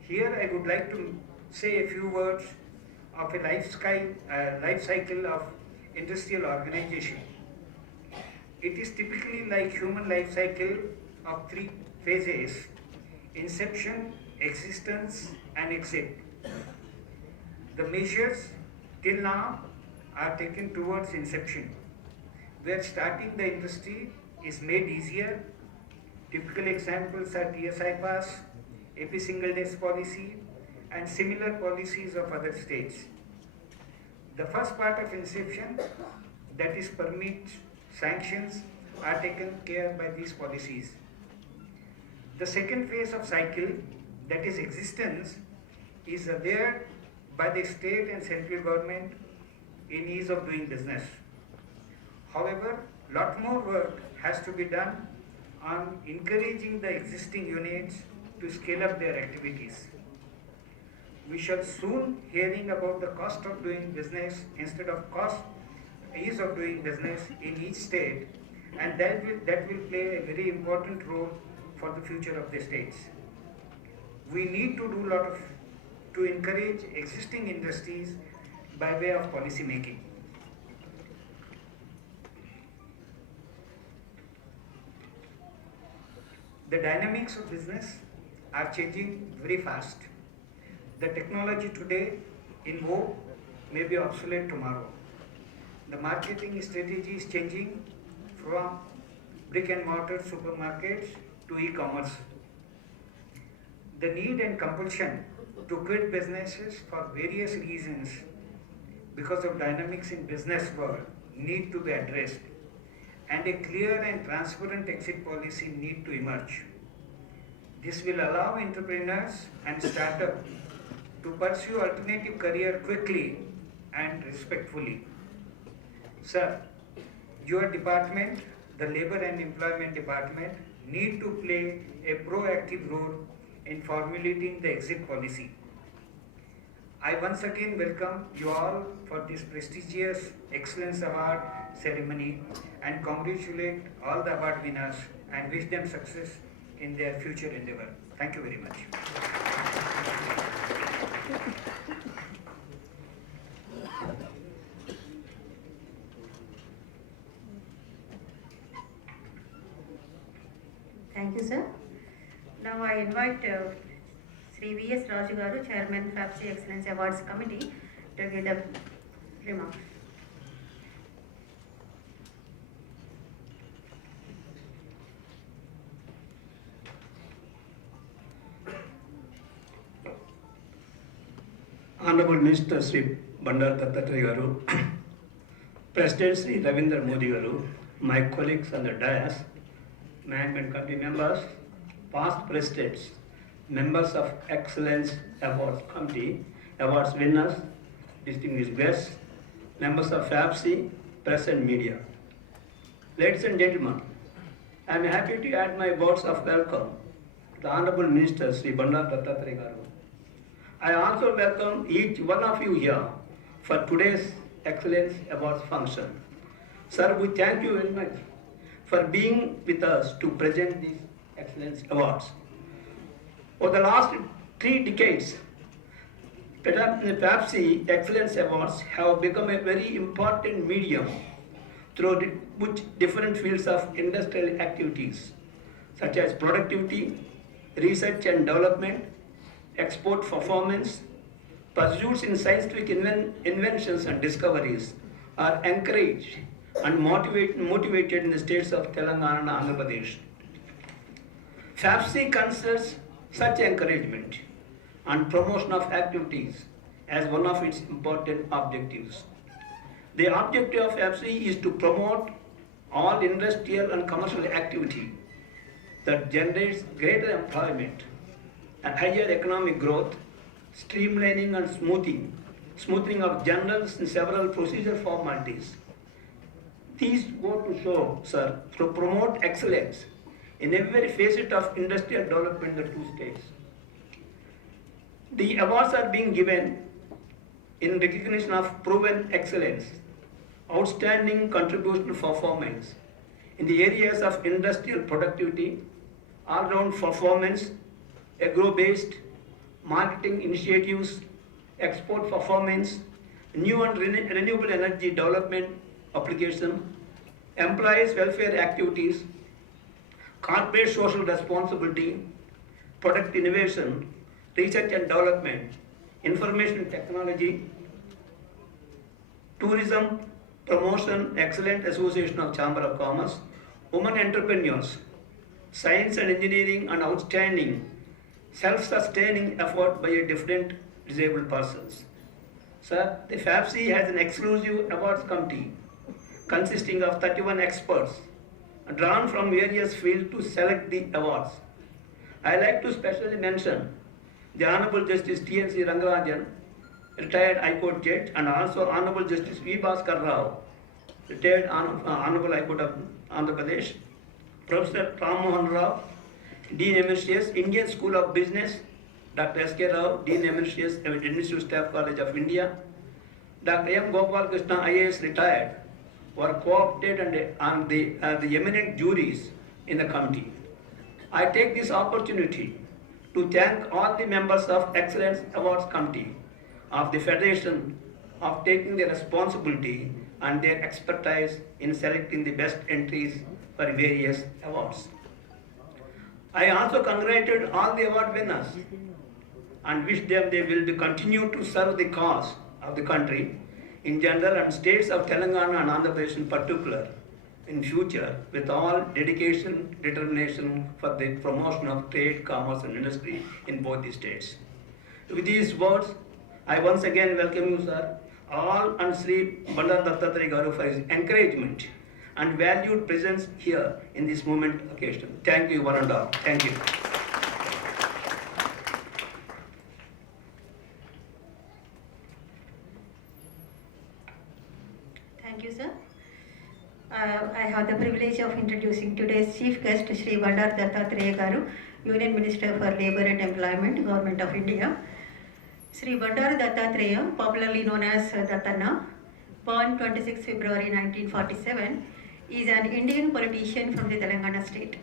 Here I would like to say a few words of a life cycle of industrial organization. It is typically like human life cycle of 3 phases: inception, existence, and exit. The measures till now are taken towards inception, where starting the industry is made easier. Typical examples are TSI pass, AP single days policy, and similar policies of other states. The first part of inception, that is permits, sanctions, are taken care by these policies. The second phase of cycle, that is existence, is there by the state and central government in ease of doing business. However, lot more work has to be done on encouraging the existing units to scale up their activities. We shall soon hearing about the cost of doing business instead of ease of doing business in each state, and that will play a very important role for the future of the states. We need to do to encourage existing industries by way of policy making. The dynamics of business are changing very fast. The technology today in vogue may be obsolete tomorrow. The marketing strategy is changing from brick and mortar supermarkets to e-commerce. The need and compulsion to quit businesses for various reasons because of dynamics in business world need to be addressed, and a clear and transparent exit policy need to emerge. This will allow entrepreneurs and startups to pursue alternative career quickly and respectfully. Sir, your department, the Labor and Employment Department, need to play a proactive role in formulating the exit policy. I once again welcome you all for this prestigious Excellence Award ceremony and congratulate all the award winners and wish them success in their future endeavor. Thank you very much. Thank you, sir. Now I invite Sri V.S. Raju Garu, Chairman, FTCCI Excellence Awards Committee, to give the remarks. Honorable Minister Sri Bandar Dattatreya Garu, President Sri Ravindra Modi Garu, my colleagues on the dais, management committee members, past presidents, members of Excellence Awards Committee, awards winners, distinguished guests, members of FTCCI, press and media. Ladies and gentlemen, I am happy to add my words of welcome to the Honorable Minister Sri Bandar Dattatreya Garu. I also welcome each one of you here for today's Excellence Awards function. Sir, we thank you very much for being with us to present these Excellence Awards. Over the last 3 decades, FTCCI Excellence Awards have become a very important medium through which different fields of industrial activities such as productivity, research and development, export performance, pursuits in scientific inventions and discoveries are encouraged and motivated in the states of Telangana and Andhra Pradesh. FTCCI considers such encouragement and promotion of activities as one of its important objectives. The objective of FTCCI is to promote all industrial and commercial activity that generates greater employment and higher economic growth, streamlining and smoothing of generals and several procedure formalities. These go to show, sir, to promote excellence in every facet of industrial development in the 2 states. The awards are being given in recognition of proven excellence, outstanding contribution performance in the areas of industrial productivity, all-round performance, agro-based, marketing initiatives, export performance, new and renewable energy development application, employees welfare activities, corporate social responsibility, product innovation, research and development, information technology, Tourism Promotion Excellent Association of Chamber of Commerce, Women Entrepreneurs, Science and Engineering and Outstanding Self-Sustaining Effort by a Different Disabled Persons. Sir, the FAFC has an exclusive awards committee consisting of 31 experts drawn from various fields to select the awards. I like to specially mention the Honorable Justice T.N.C. Rangarajan, retired High Court Judge, and also Honorable Justice V. Bhaskar Rao, retired Honorable High Court of Andhra Pradesh, Professor Ram Mohan Rao, Dean Emeritus, Indian School of Business, Dr. S.K. Rao, Dean Emeritus, Administrative Staff College of India, Dr. M. Gopal Krishna, IAS retired, were co-opted and the eminent juries in the committee. I take this opportunity to thank all the members of Excellence Awards Committee of the Federation of taking their responsibility and their expertise in selecting the best entries for various awards. I also congratulate all the award winners and wish them they will continue to serve the cause of the country in general and states of Telangana and Andhra Pradesh in particular in future with all dedication, determination for the promotion of trade, commerce and industry in both the states. With these words, I once again welcome you, sir, all and Sri Bandar Dattatreya Garu for his encouragement and valued presence here in this moment occasion. Thank you, one and all. Thank you. Thank you, sir. I have the privilege of introducing today's chief guest, Sri Bandar Dattatreya Garu, Union Minister for Labour and Employment, Government of India. Sri Bandar Dattatreya, popularly known as Dattanna, born 26 February 1947, is an Indian politician from the Telangana state.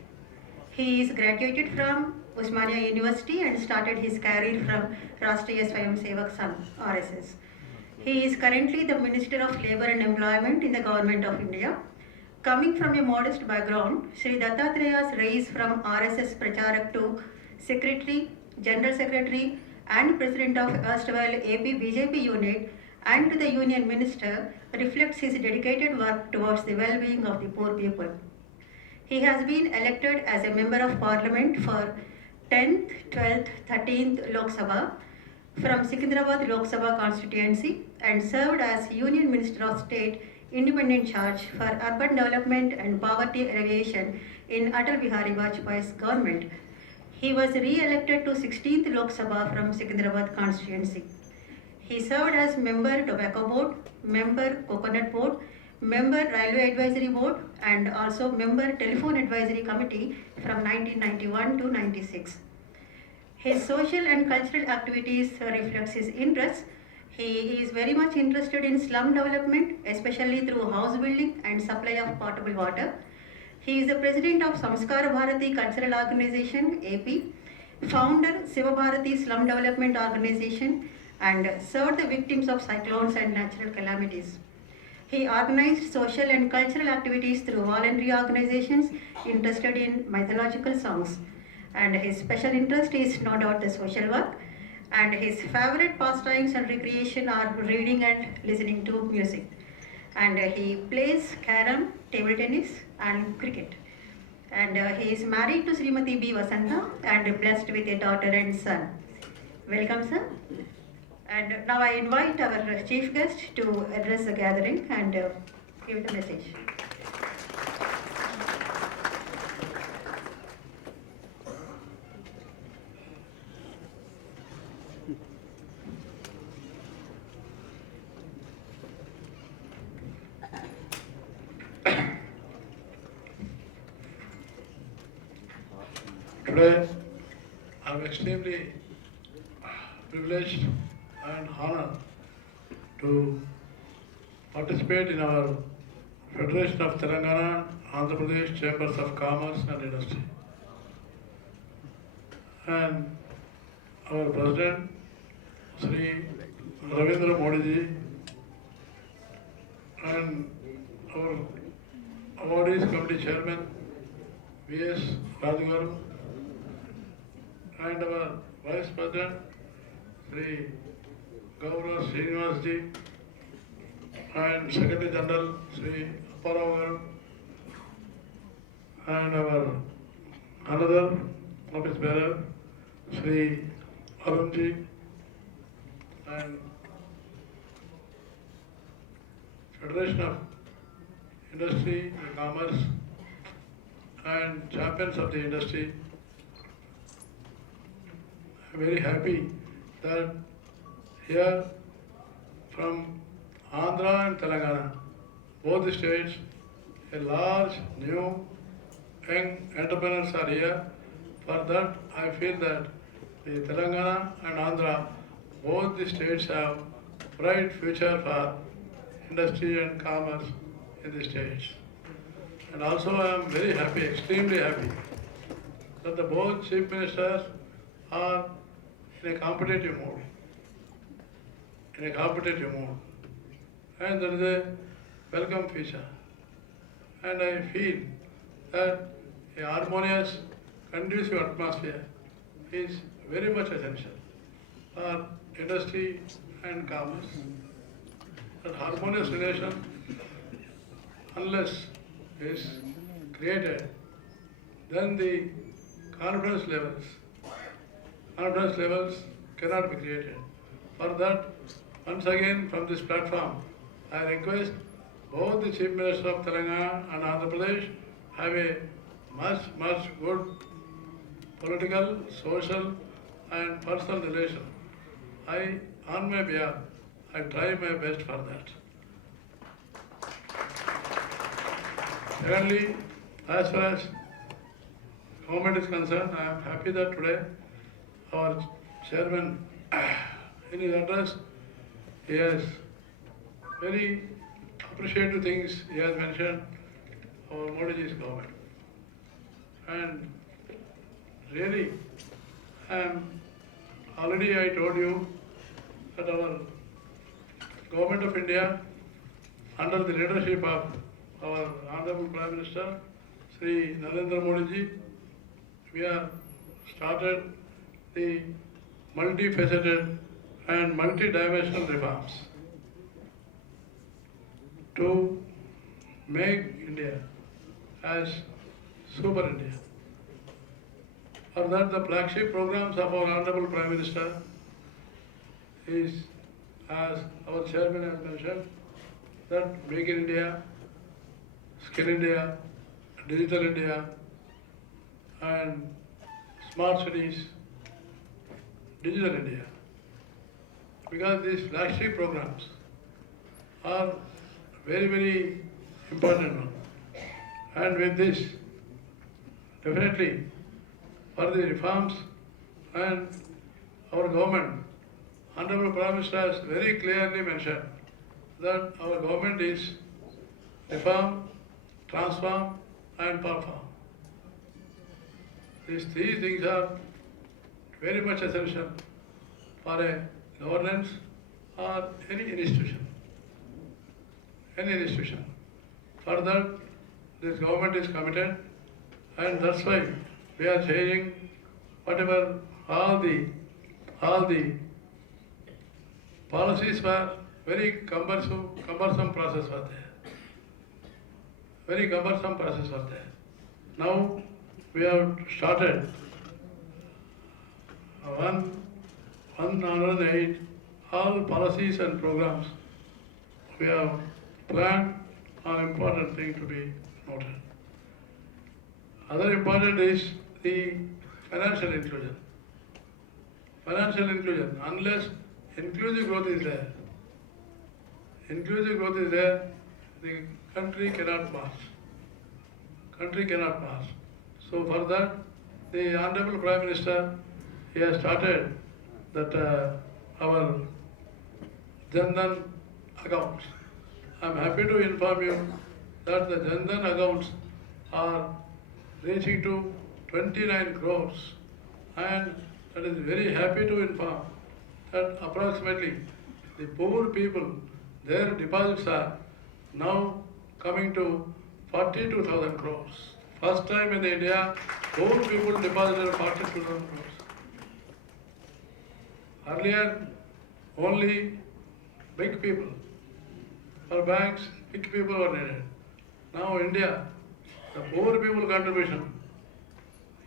He is graduated from Osmania University and started his career from Rashtriya Swayamsevak Sangh, RSS. He is currently the Minister of Labour and Employment in the Government of India. Coming from a modest background, Sri Dattatreya's rise from RSS Pracharak to Secretary, General Secretary and President of erstwhile AP BJP unit and to the Union Minister reflects his dedicated work towards the well-being of the poor people. He has been elected as a Member of Parliament for 10th, 12th, 13th Lok Sabha from Secunderabad Lok Sabha constituency and served as Union Minister of State Independent Charge for Urban Development and Poverty Alleviation in Atal Bihari Vajpayee's government. He was re-elected to 16th Lok Sabha from Secunderabad constituency. He served as Member Tobacco Board, Member Coconut Board, Member Railway Advisory Board and also Member Telephone Advisory Committee from 1991 to 96. His social and cultural activities reflects his interests. He is very much interested in slum development, especially through house building and supply of potable water. He is the president of Samskara Bharati Cultural Organization, AP, founder Siva Bharati Slum Development Organization, and served the victims of cyclones and natural calamities. He organized social and cultural activities through voluntary organizations interested in mythological songs. And his special interest is no doubt the social work. And his favorite pastimes and recreation are reading and listening to music. And he plays carom, table tennis and cricket. And he is married to Srimati B. Vasanta and blessed with a daughter and son. Welcome, sir. And now I invite our chief guest to address the gathering and give the message. Today, I'm extremely privileged and honored to participate in our Federation of Telangana, Andhra Pradesh Chambers of Commerce and Industry. And our President, Sri Ravindra Modi ji, and our awardees committee chairman, V.S. Raju, and our Vice President, Sri Gaurav Srinivas ji, and Secretary General Sri Apparao Garu, and our another office bearer Sri Arunji, and Federation of Industry and Commerce and champions of the industry. I am very happy that here from Andhra and Telangana, both the states, a large new young entrepreneurs are here. For that, I feel that the Telangana and Andhra, both the states have bright future for industry and commerce in the states. And also I am very happy, extremely happy, that the both chief ministers are in a competitive mode. In a competitive mode. And that is a welcome feature. And I feel that a harmonious, conducive atmosphere is very much essential for industry and commerce. That harmonious relation, unless is created, then the confidence levels cannot be created. For that, once again from this platform, I request both the Chief Minister of Telangana and Andhra Pradesh have a much good political, social and personal relation. On my behalf, I try my best for that. Secondly, as far as government is concerned, I am happy that today our chairman, in his address, he has very appreciative things he has mentioned our Modi's government. And really, already I told you that our Government of India, under the leadership of our Honorable Prime Minister, Sri Narendra Modi ji, we have started the multifaceted and multi-dimensional reforms to make India as Super India. For that, the flagship programs of our Honorable Prime Minister is, as our chairman has mentioned, that Make in India, Skill India, Digital India, and Smart Cities, Digital India. Because these flagship programs are very important one. And with this, definitely, for the reforms and our government, Honorable Prime Minister has very clearly mentioned that our government is reform, transform and perform. These three things are very much essential for a governance or any institution. For that, this government is committed, and that's why we are changing whatever all the policies were very cumbersome process was there. Very cumbersome process was there. Now we have started 108 all policies and programs. We have planned an important thing to be noted. Other important is the financial inclusion. Financial inclusion, unless inclusive growth is there, the country cannot pass. So for that, the Honorable Prime Minister, he has started that our Jan-Dhan accounts. I am happy to inform you that the Jan-Dhan accounts are reaching to 29 crores, and that is very happy to inform that approximately the poor people, their deposits are now coming to 42,000 crores. First time in India, poor people deposited 42,000 crores. Earlier, only big people For banks, rich people were needed. Now India, the poor people contribution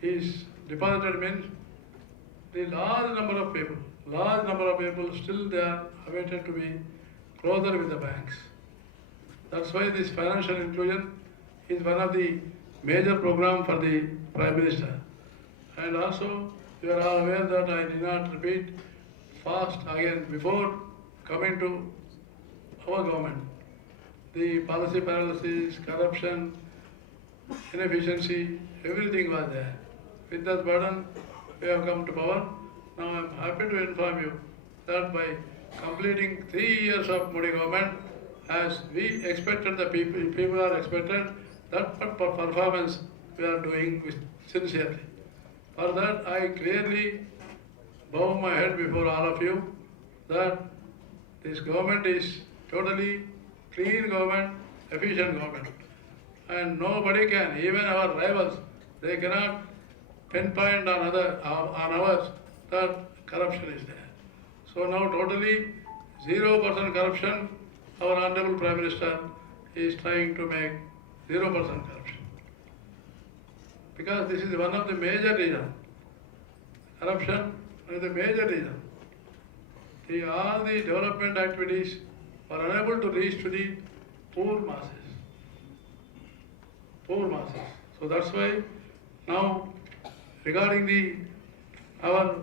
is deposited means the large number of people still they are awaited to be closer with the banks. That's why this financial inclusion is one of the major program for the Prime Minister. And also, you are all aware that I did not repeat fast again before coming to our government. The policy paralysis, corruption, inefficiency, everything was there. With that burden, we have come to power. Now I am happy to inform you that by completing 3 years of Modi government, as we expected, the people are expected, that performance we are doing with sincerely. For that, I clearly bow my head before all of you that this government is totally clean government, efficient government. And nobody can, even our rivals, they cannot pinpoint on ours that corruption is there. So now totally 0% corruption, our Honorable Prime Minister is trying to make 0% corruption. Because this is one of the major reasons. Corruption is the major reason. All the development activities are unable to reach to the poor masses. So that's why now regarding our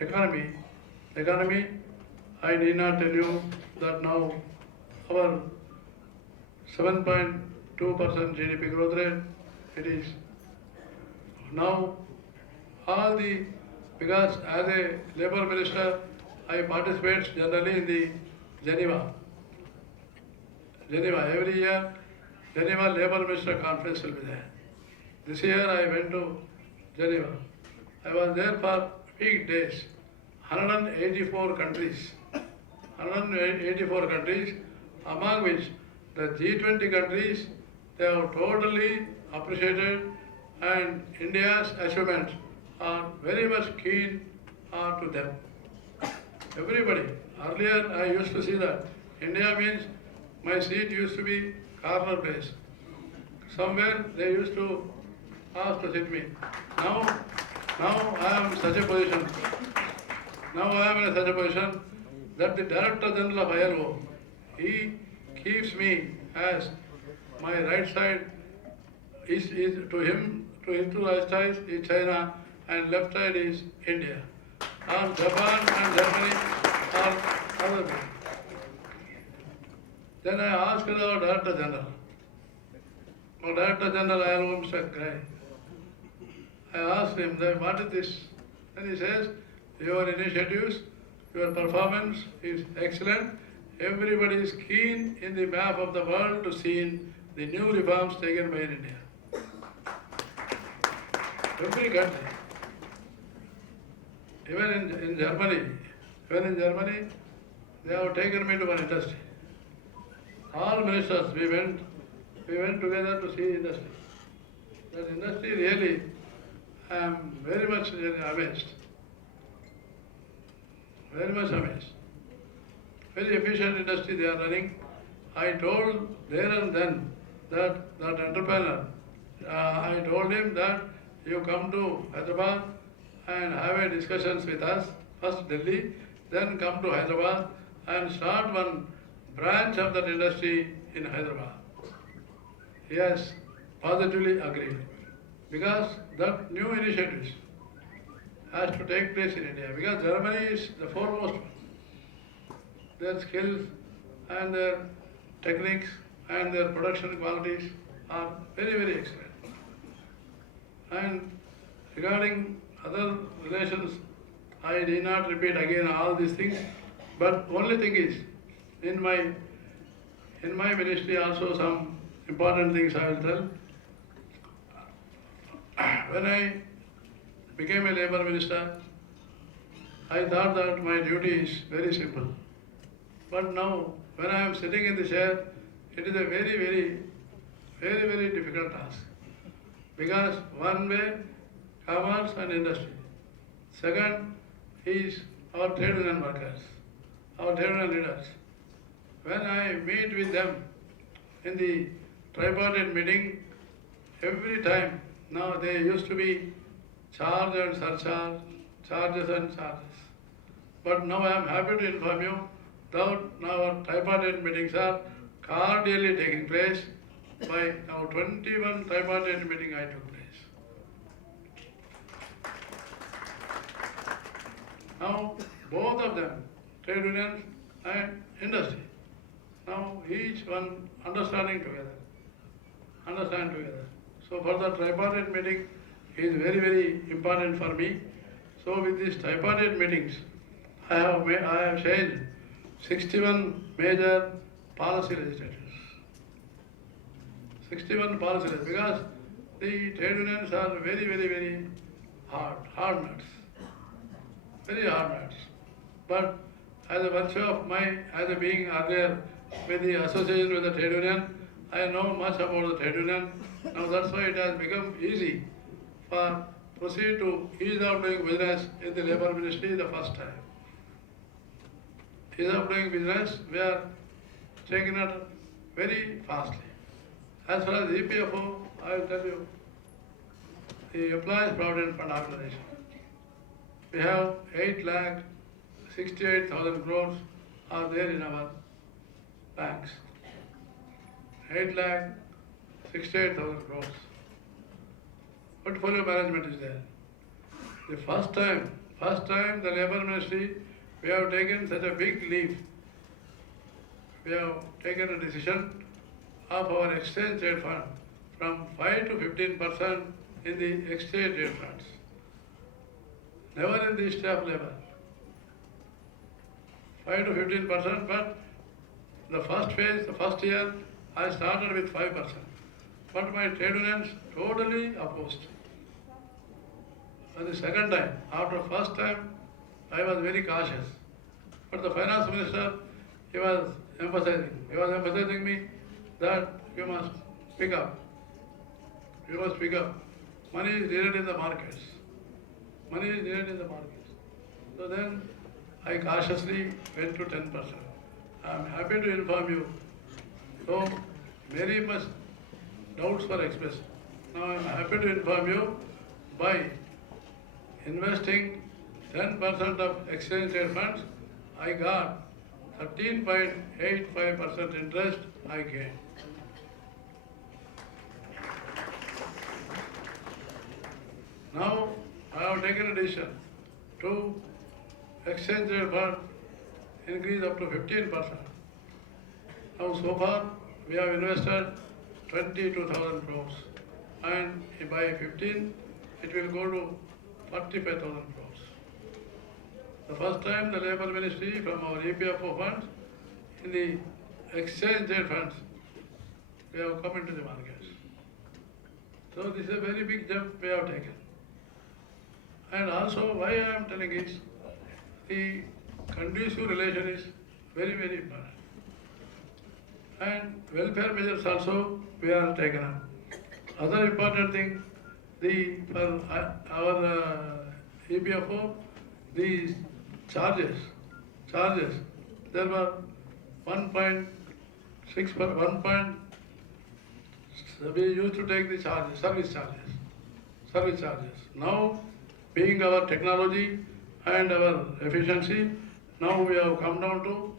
economy, I need not tell you that now our 7.2% GDP growth rate, it is now because as a labor minister, I participate generally in the Geneva. Every year, Geneva Labor Minister Conference will be there. This year I went to Geneva. I was there for 8 days. 184 countries, among which the G20 countries, they have totally appreciated, and India's achievements are very much keen to them. Everybody. Earlier I used to see that India means my seat used to be corner place. Somewhere they used to ask to sit me. Now I am in such a position. That the Director General of ILO, he keeps me as my right side is to him, to his two right sides is China and left side is India. Or Japan and Germany or other things. Then I asked our Director General. Our Director General ILO, Mr. Gray. I asked him, what is this? And he says, your initiatives, your performance is excellent. Everybody is keen in the map of the world to see the new reforms taken by India. Every country. Even in Germany, they have taken me to one industry. All ministers, we went together to see industry. That industry really, I am very much amazed. Very much amazed. Very efficient industry they are running. I told there and then that entrepreneur, I told him that you come to Hyderabad and have a discussions with us, first Delhi, then come to Hyderabad and start one branch of that industry in Hyderabad. He has positively agreed because that new initiatives has to take place in India because Germany is the foremost one. Their skills and their techniques and their production qualities are very, very excellent. And regarding other relations, I did not repeat again all these things, but only thing is, in my ministry also some important things I will tell. When I became a labor minister, I thought that my duty is very simple. But now, when I am sitting in the chair, it is a very, very, very, very difficult task. Because one way, commerce and industry. Second is our trade union workers, our trade union leaders. when I meet with them in the tripartite meeting, every time, now they used to be charge and surcharge, charges and charges. But now I am happy to inform you that our tripartite meetings are cordially taking place. By now 21 tripartite meeting I took place. Now both of them, trade unions and industry, now each one understanding together. So for the tripartite meeting is very, very important for me. So with these tripartite meetings, I have changed 61 major policy legislatures. 61 policy legislatures, because the trade unions are very, very, very hard nuts. Very hard nuts. But as a virtue of as a being earlier with the association with the trade union, I know much about the trade union. Now that's why it has become easy for proceed to ease of doing business in the Labour Ministry the first time. Ease of doing business, we are taking it very fastly. As far as EPFO, I will tell you, the Employees Provident Fund Organization. We have 8,68,000 crores are there in our banks. 8,68,000 crores. Portfolio management is there. The first time the Labour Ministry, we have taken such a big leap. We have taken a decision of our exchange trade fund from 5 to 15% in the exchange trade funds. Never in the history of labour. 5 to 15%, but the first phase, the first year, I started with 5%. But my trade unions totally opposed. And the second time, after first time, I was very cautious. But the finance minister, he was emphasizing me that you must pick up. You must pick up. Money is needed in the markets. Money is needed in the markets. So then I cautiously went to 10%. I am happy to inform you. So very much doubts were expressed. Now I am happy to inform you by investing 10% of exchange trade funds, I got 13.85% interest I gained. Now I have taken a decision to exchange rate fund increase up to 15%. Now so far we have invested 22,000 crores and by 15 it will go to 45,000 crores. The first time the Labour Ministry from our EPFO funds in the exchange rate funds we have come into the markets. So this is a very big jump we have taken. And also why I am telling is the conducive relation is very, very important. And welfare measures also we are taken up. Other important thing, for our EPFO, the charges, there were 1.6, we used to take the charges, service charges. Now, being our technology and our efficiency, now we have come down to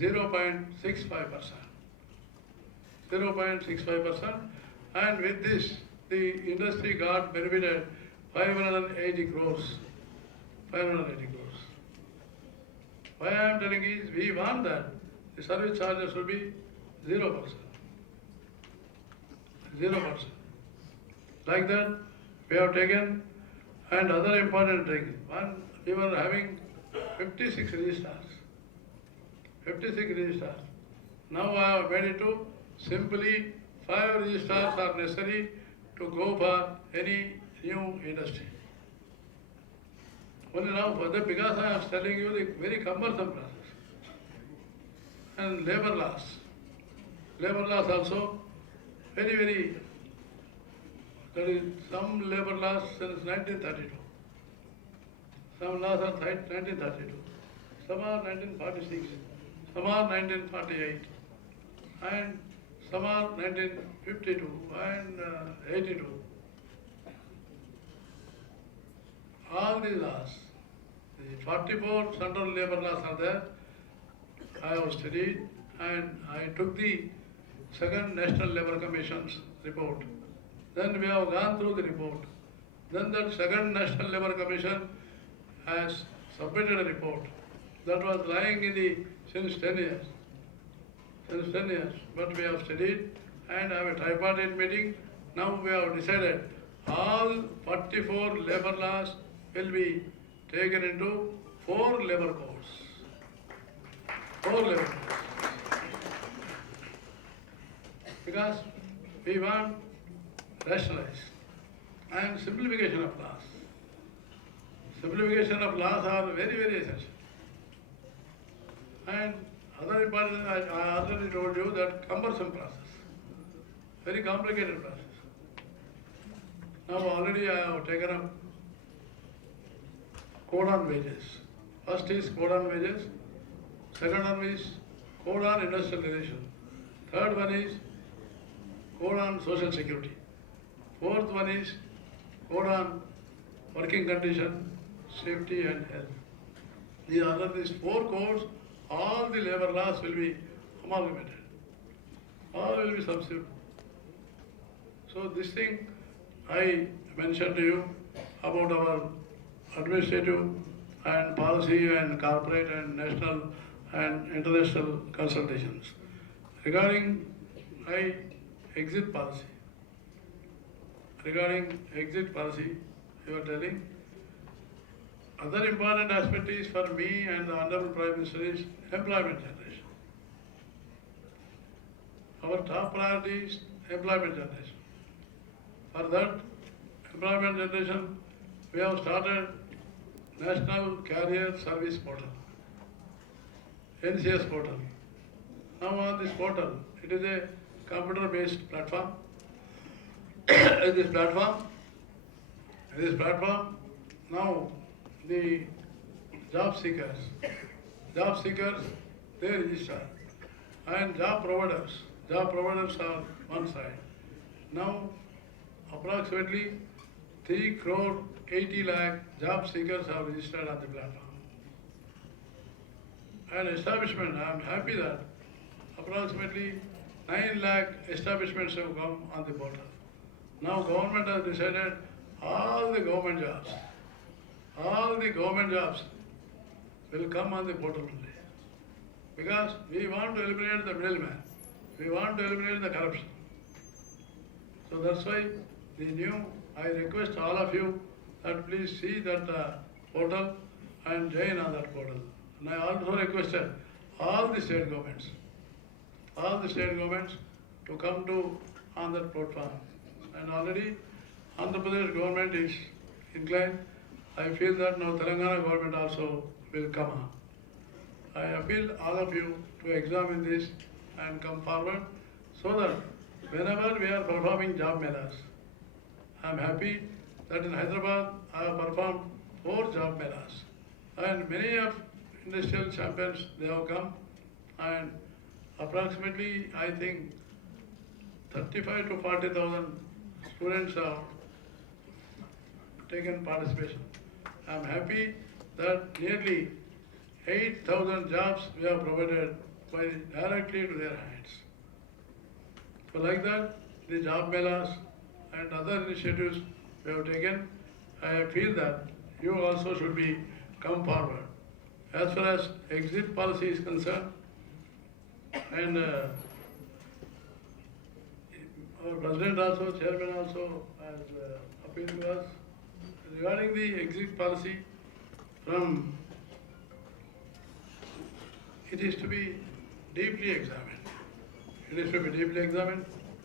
0.65%. 0.65%, and with this, the industry got benefited 580 crores. 580 crores. Why I am telling is, we want that the service charges should be 0%. 0%. Like that, we have taken, and other important thing, one, we were having 56 registrars. 56 registrars. Now I have made it to simply 5 registrars are necessary to go for any new industry. Only now further, because I am telling you the very cumbersome process. And labor laws. Labor laws also very, very, there is some labor laws since 1932. Some laws are 1932. Some are 1946. some are 1948, and some are 1952 and 82. All these laws, the 44 central labor laws are there. I have studied and I took the second National Labour Commission's report. Then we have gone through the report. Then that second National Labour Commission has submitted a report that was lying in the since 10 years. Since 10 years. But we have studied and have a tripartite meeting. Now we have decided all 44 labour laws will be taken into 4 labour codes. 4 labour codes. Because we want rationalize and simplification of laws. Simplification of laws are very, very essential. And other important, I already told you that cumbersome process, very complicated process. Now already I have taken up code on wages. First is code on wages, second one is code on industrial relation, third one is code on social security, fourth one is code on working condition, safety and health. These 4 codes, all the labour laws will be amalgamated. All will be subsumed. So this thing I mentioned to you about our administrative and policy and corporate and national and international consultations. Regarding exit policy. Regarding exit policy, you are telling. Other important aspect is for me and the Honorable Prime Minister is employment generation. Our top priority is employment generation. For that employment generation, we have started National Career Service Portal, NCS portal. Now on this portal, it is a computer-based platform. This platform, now the job seekers, they register, and job providers are one side. Now approximately 3 crore 80 lakh job seekers are registered on the platform. And establishment, I am happy that approximately 9 lakh establishments have come on the portal. Now government has decided all the government jobs will come on the portal only. Because we want to eliminate the middleman. We want to eliminate the corruption. So that's why I request all of you that please see that portal and join on that portal. And I also requested all the state governments to come to on that platform. And already Andhra Pradesh government is inclined. I feel that now Telangana government also will come on. I appeal all of you to examine this and come forward so that whenever we are performing job melas, I am happy that in Hyderabad I have performed 4 job melas. And many of industrial champions, they have come, and approximately I think 35 to 40,000 students have taken participation. I am happy that nearly 8,000 jobs we have provided directly to their hands. So like that, the job melas and other initiatives we have taken, I feel that you also should come forward. As far as exit policy is concerned, and our President also, Chairman also has appealed to us regarding the exit policy it is to be deeply examined.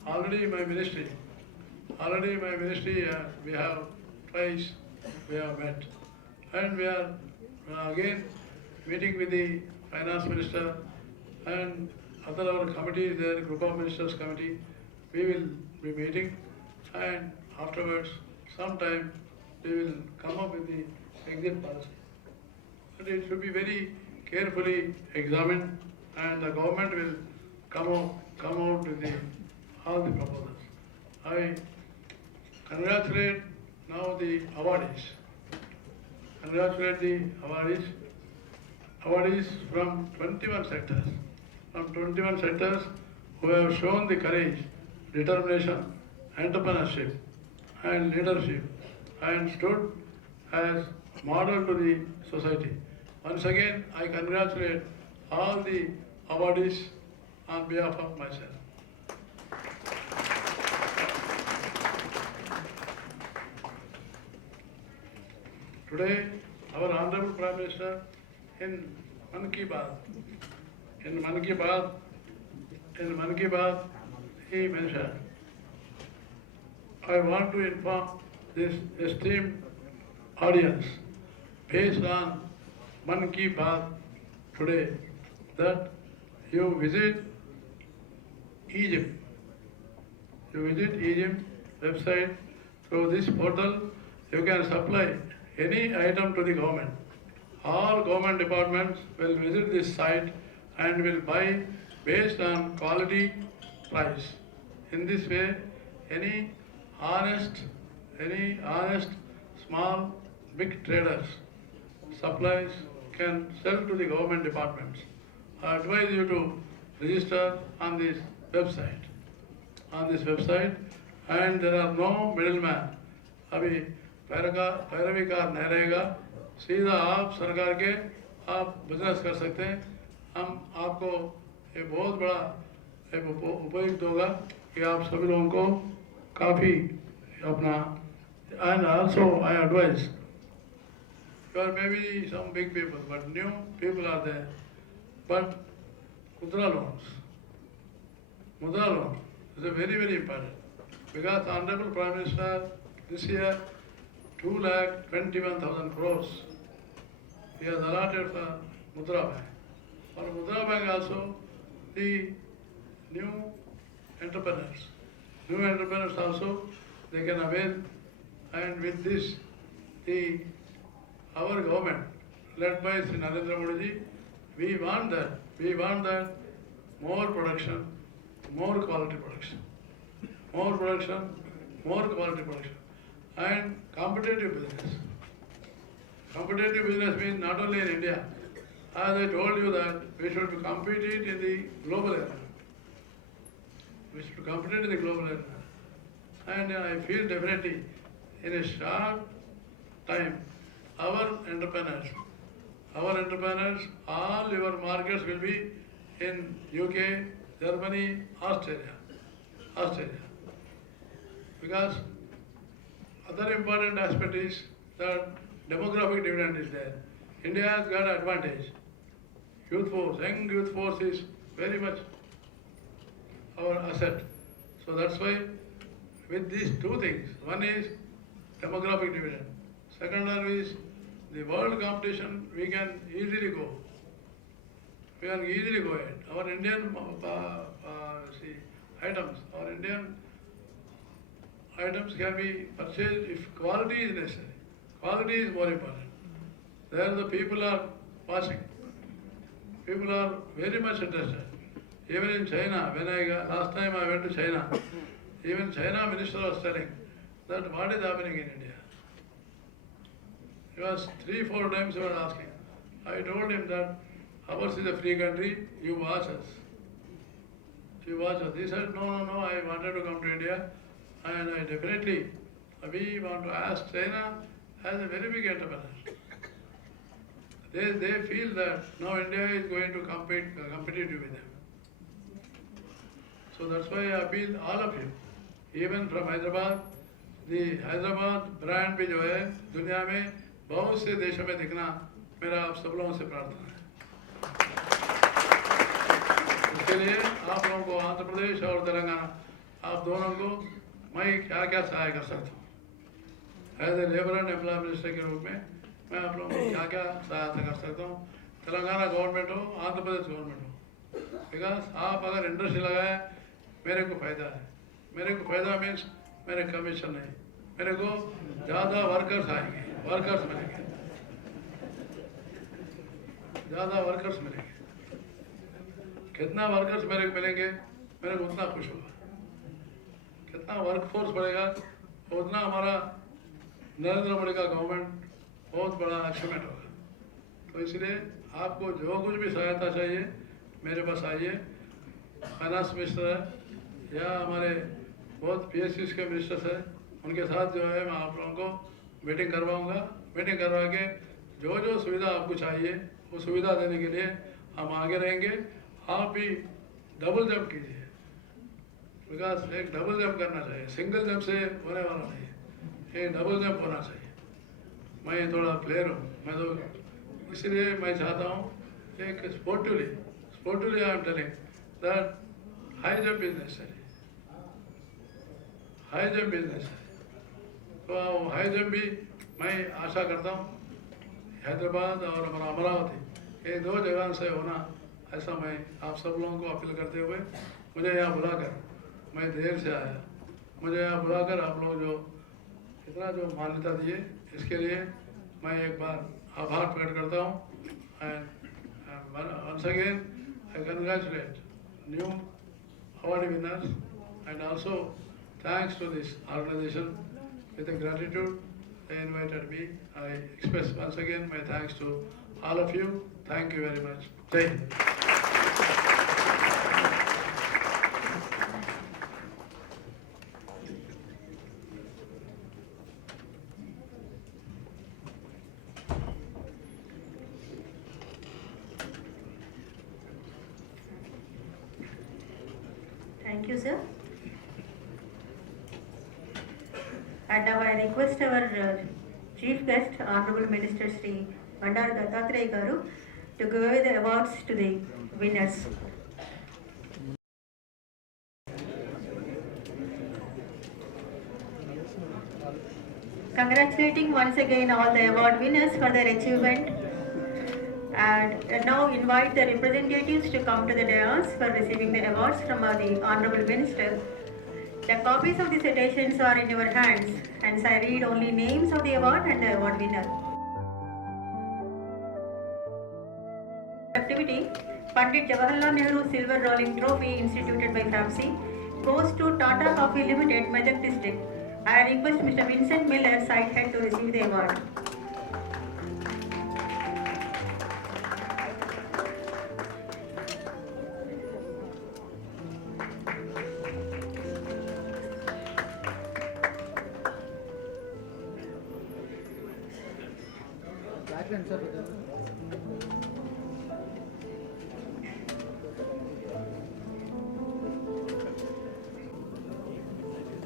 Already my ministry, we have twice met, and we are again meeting with the Finance Minister and other our committees there, Group of Ministers Committee. We will be meeting, and afterwards, sometime we will come up with the exit policy. But it should be very carefully examined and the government will come out with all the proposals. I congratulate now the awardees. Congratulate the awardees from 21 sectors. From 21 sectors who have shown the courage, determination, entrepreneurship and leadership and stood as model to the society. Once again, I congratulate all the awardees on behalf of myself. Today, our Honorable Prime Minister in Man Ki Baat, he mentioned, I want to inform this esteemed audience, based on Man Ki Baat today, that you visit Egypt. You visit Egypt website. Through this portal, you can supply any item to the government. All government departments will visit this site and will buy based on quality price. In this way, any honest, small, big traders, supplies can sell to the government departments. I advise you to register on this website. And there are no middlemen. अभी पैरवी car नहीं रहेगा, सीधा आप सरकार के आप business कर सकते हैं. हम आपको ये बहुत बड़ा उपयुक्त होगा कि आप सभी लोगों को काफ़ी अपना. And also I advise, there may be some big people, but new people are there. But Mudra loan is a very, very important, because the Honorable Prime Minister this year 2,21,000 crores he has allotted for Mudra Bank. For Mudra Bank also, the new entrepreneurs also, they can avail, and with this, our government, led by Sri Narendra Modi ji, we want that more production, more quality production, and competitive business. Competitive business means not only in India. As I told you that we should compete in the global area. And I feel definitely in a short time, our entrepreneurs, all your markets will be in UK, Germany, Australia. Because other important aspect is that demographic dividend is there. India has got advantage. Young youth force is very much our asset. So that's why with these two things, one is demographic dividend. Second one is the world competition, we can easily go. Ahead. Our Indian items can be purchased if quality is necessary. Quality is more important. There the people are watching. People are very much interested. Even in China, last time I went to China, even China minister was telling that what is happening in India. He was 3-4 times he was asking. I told him that ours is a free country, you watch us. He said, no, I wanted to come to India, and I definitely, we want to ask China as a very big entrepreneur. They feel that now India is going to compete with them. So that's why I appeal all of you, even from Hyderabad, the Hyderabad brand भी जो है दुनिया में बहुत से देशों में दिखना मेरा आप सब लोगों से प्रार्थना है. इसके लिए आप लोगों को आंध्र प्रदेश और तेलंगाना आप दोनों को मैं क्या सहाय कर सकता हूँ. As a labour and employ minister के रूप में मैं आप लोगों को क्या सहायता कर सकता हूँ. तेलंगाना गवर्नमेंट हो, आंध्र प्रदेश गवर्नमेंट हो, बिकॉज आप अगर इंडस्ट्री लगाए मेरे को फायदा है. मेरे को फायदा मीन्स मेरे कमीशन नहीं, मेरे को ज़्यादा वर्कर्स आएंगे, वर्कर्स मिलेंगे. कितना वर्कर्स मेरे को मिलेंगे, मेरे को उतना खुश होगा। कितना वर्कफोर्स बढ़ेगा, उतना हमारा नरेंद्र मोदी का गवर्नमेंट बहुत बड़ा अचीवमेंट होगा। तो इसलिए आपको जो कुछ भी सहायता चाहिए मेरे पास आइए। फाइनेंस मिनिस्टर है या हमारे बहुत PSCs के मिनिस्टर्स हैं, उनके साथ जो है मैं आप लोगों को मीटिंग करवाऊंगा। मीटिंग करवा के जो जो सुविधा आपको चाहिए वो सुविधा देने के लिए हम आगे रहेंगे। आप भी डबल जंप कीजिए, बिकॉज एक डबल जंप करना चाहिए, सिंगल जंप से होने वाला नहीं है, ये डबल जंप होना चाहिए। मैं थोड़ा प्लेयर हूँ, मैं तो इसलिए मैं चाहता हूँ एक sportively I am telling that high jump is necessary, high jump is necessary. तो हाई जंप भी मैं आशा करता हूँ हैदराबाद और हमारा अमरावती, ये 2 जगह से होना, ऐसा मैं आप सब लोगों को अपील करते हुए, मुझे यहाँ बुलाकर, मैं देर से आया, मुझे यहाँ बुलाकर आप लोग जो इतना जो मान्यता दिए, इसके लिए मैं एक बार आभार प्रकट करता हूँ। And once again I congratulate new award winners and also thanks to this organization. With the gratitude they invited me, I express once again my thanks to all of you. Thank you very much. Jai Hind. Thank you, sir. And now I request our Chief Guest, Honorable Minister Sri Bandar Dattatreya Garu, to give away the awards to the winners. Congratulating once again all the award winners for their achievement. And now invite the representatives to come to the dais for receiving the awards from the Honorable Minister. The copies of the citations are in your hands, hence I read only names of the award and the award winner. Activity, Pandit Jawaharlal Nehru Silver Rolling Trophy instituted by FAMC goes to Tata Coffee Limited, Medak District. I request Mr. Vincent Miller, site head, to receive the award.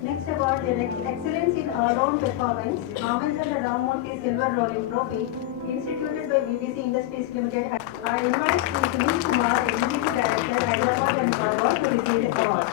Next award is Excellence in All-Round Performance, Amazon Ramamurthy Silver Rolling Trophy, instituted by BBC Industries Limited. I invite Sri Sunil Kumar, Executive Director, Hyderabad and Hyderabad, to receive the award.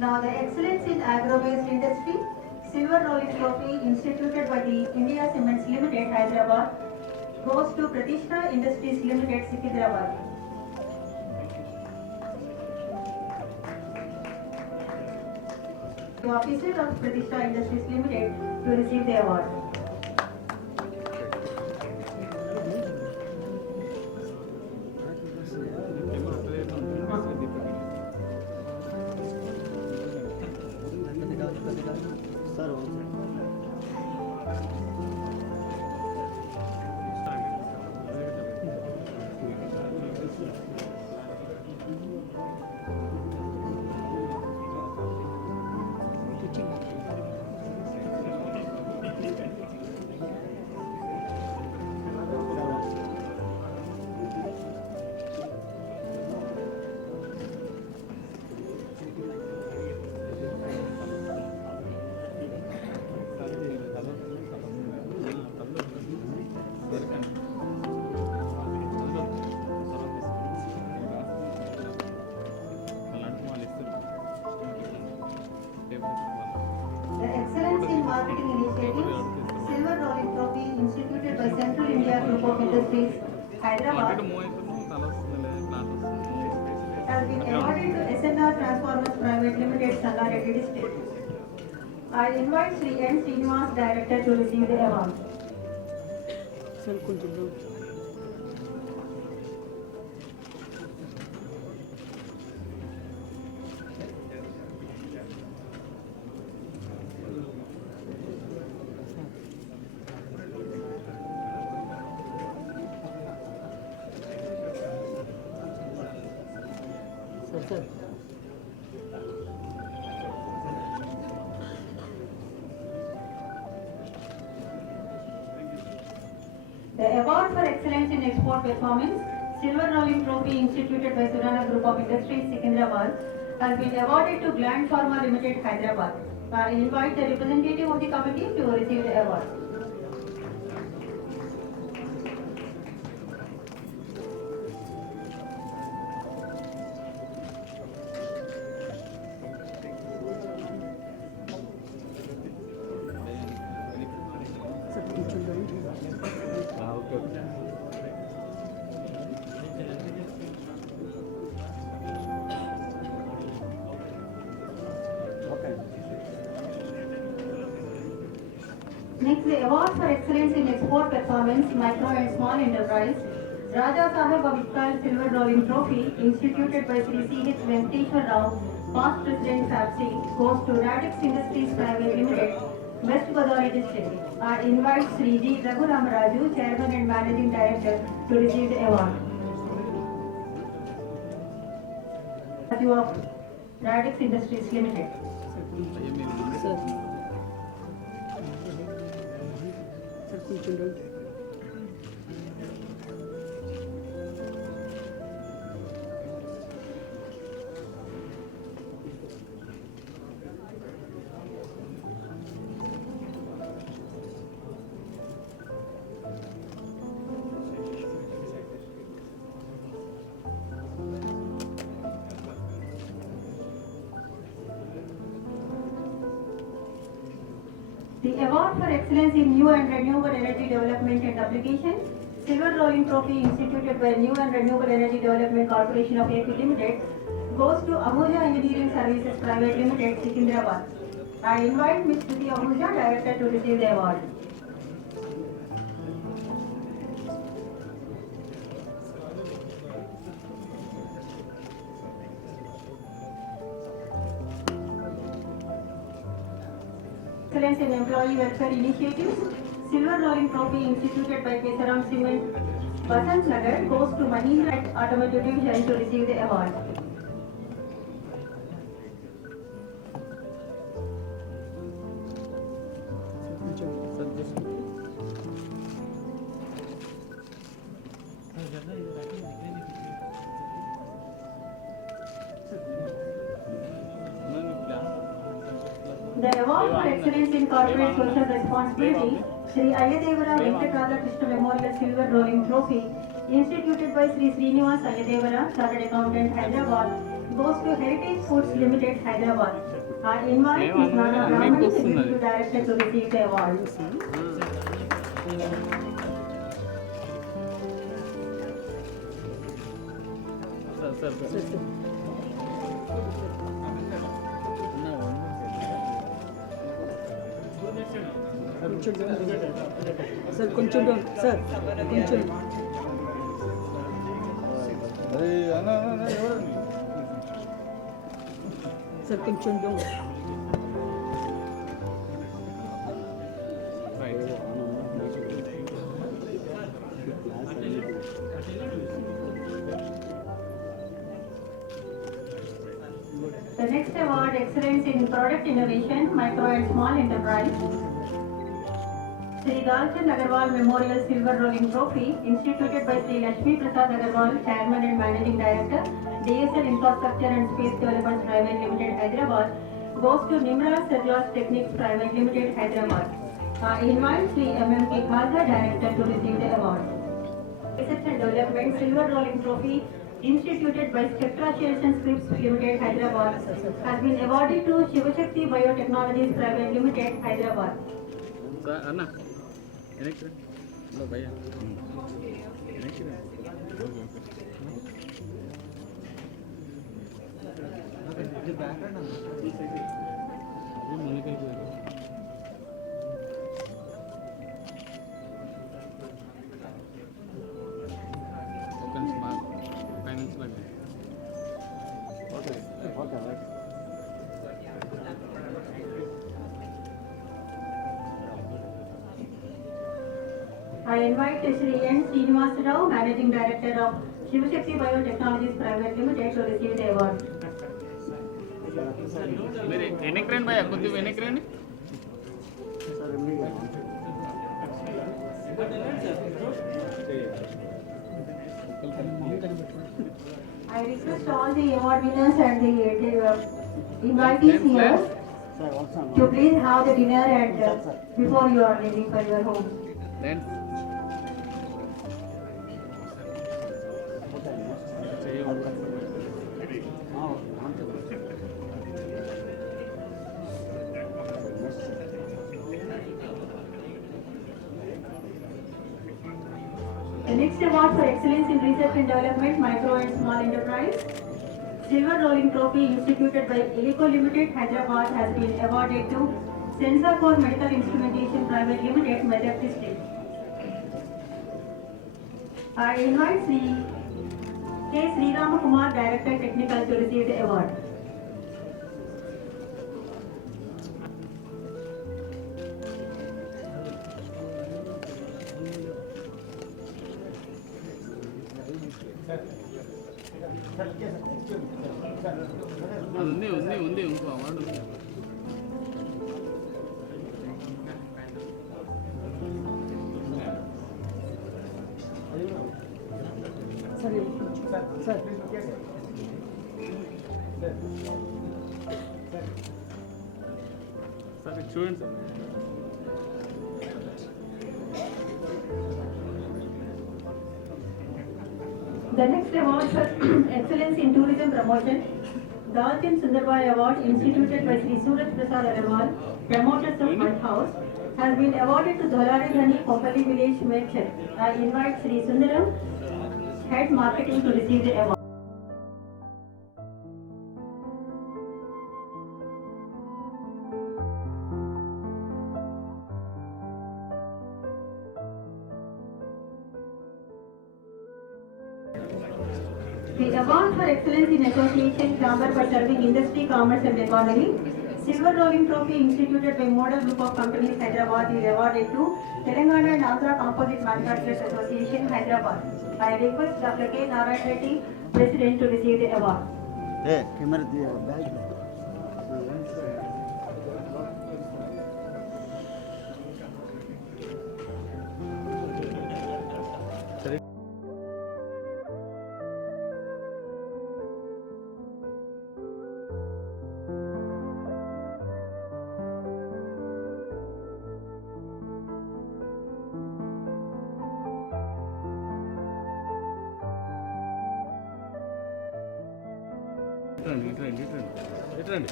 Now the Excellence in Agro-Based Industry, Silver Rolling Trophy instituted by the India Cements Limited, Hyderabad, goes to Pratishtha Industries Limited, Hyderabad. The officer of Pratishtha Industries Limited to receive the award. Industries, Hyderabad, has been awarded to SNR Transformers Private Limited, Sangareddy District. I invite Sri N. Srinivas, Director, to receive the award. The award for excellence in export performance, Silver Rolling Trophy instituted by Surana Group of Industries, Secunderabad, has been awarded to Gland Pharma Limited, Hyderabad. I invite the representative of the committee to receive the award. Next, the award for excellence in export performance, micro and small enterprise, Raja Saheb Avitkal Silver Rolling Trophy, instituted by Sri C.H. Venkateshwar Rao, past President FABC, goes to Radix Industries Private Limited, West Godavari District. I invite Sri G. Raghu Ramaraju, Chairman and Managing Director, to receive the award. Raju of Radix Industries Limited. The award for excellence in new and renewable energy development and application, Silver Rolling Trophy instituted by New and Renewable Energy Development Corporation of AP Limited, goes to Ahuja Engineering Services Private Limited, Secunderabad. I invite Ms. Shruti Ahuja, Director, to receive the award. Excellence in Employee Welfare Initiatives, Silver Rolling Trophy instituted by Kesaram Cement, Basant Nagar, goes to Mahindra Automotive Division to receive the award. The award for excellence in corporate social responsibility, Sri Ayadevara Venkatradha Krishna Memorial Silver Rolling Trophy, instituted by Sri Srinivas Ayadevara, Chartered Accountant, Hyderabad, goes to Heritage Foods Limited, Hyderabad. I invite Ms. Nana Brahmani, Executive Director, to receive the award. Sir కొంచెం down sir కొంచెం sir కొంచెం down The next award, Excellence in Product Innovation, Micro and Small Enterprise, Sri Dalchan Agarwal Memorial Silver Rolling Trophy, instituted by Sri Lakshmi Prasad Agarwal, Chairman and Managing Director, DSL Infrastructure and Space Developers Private Limited, Hyderabad, goes to Nimraj Cellulose Techniques Private Limited, Hyderabad. I invite Sri M.M.K. Khalsa, Director, to receive the award. Research and Development Silver Rolling Trophy, instituted by Spectra Shares and Scripts Limited, Hyderabad, has been awarded to Shivashakti Biotechnologies Private Limited, Hyderabad. I invite Shri N. Srinivasa Rao, Managing Director of Shivashakti Biotechnologies Private Limited, to receive the award. I request all the award winners and the invitees here to please have the dinner and before you are leaving for your home. The next award for excellence in research and development, micro and small enterprise, silver rolling trophy instituted by Elico Limited, Hyderabad, has been awarded to Sensor for Medical Instrumentation Private Limited, Medak District. I invite Sri K. Sri Ramakumar, Director Technical, to receive the award. ఉంది ఇంకో award ఉంది. సరే చూడండి sir. The next award for excellence in tourism promotion, Dalton Sundarbai Award, instituted by Sri Suraj Prasad Agarwal, promoters of Mud House, has been awarded to Dholari Dhani, Kopali Village, Medchar. I invite Sri Sundaram, Head Marketing, to receive the award. The award for excellence in association chamber for serving industry, commerce and economy, silver rolling trophy instituted by Model Group of Companies, Hyderabad, is awarded to Telangana and Andhra Composite Manufacturers Association, Hyderabad. I request Dr. K. Narayan Reddy, President, to receive the award. ఇట్రండి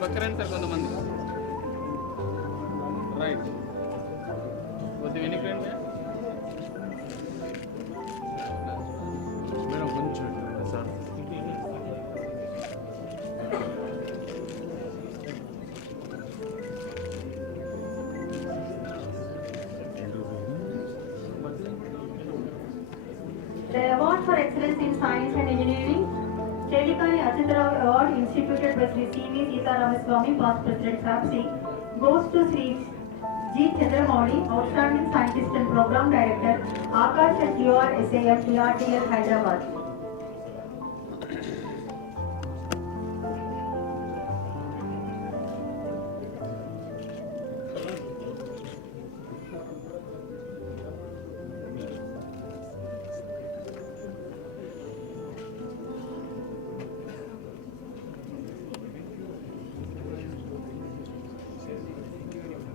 పక్కరండి sir కొంతమంది. Right కొద్దిగా వెనక్కి రండి madam, కొంచెం sir. The award for excellence in science and engineering, Telikani Achyutarao Award, instituted by Sri C.V. Sita Ramaswamy, past President SAPC, goes to Sri G. Chandramouli, Outstanding Scientist and Program Director, Akash at UR SAM, TRTL, Hyderabad.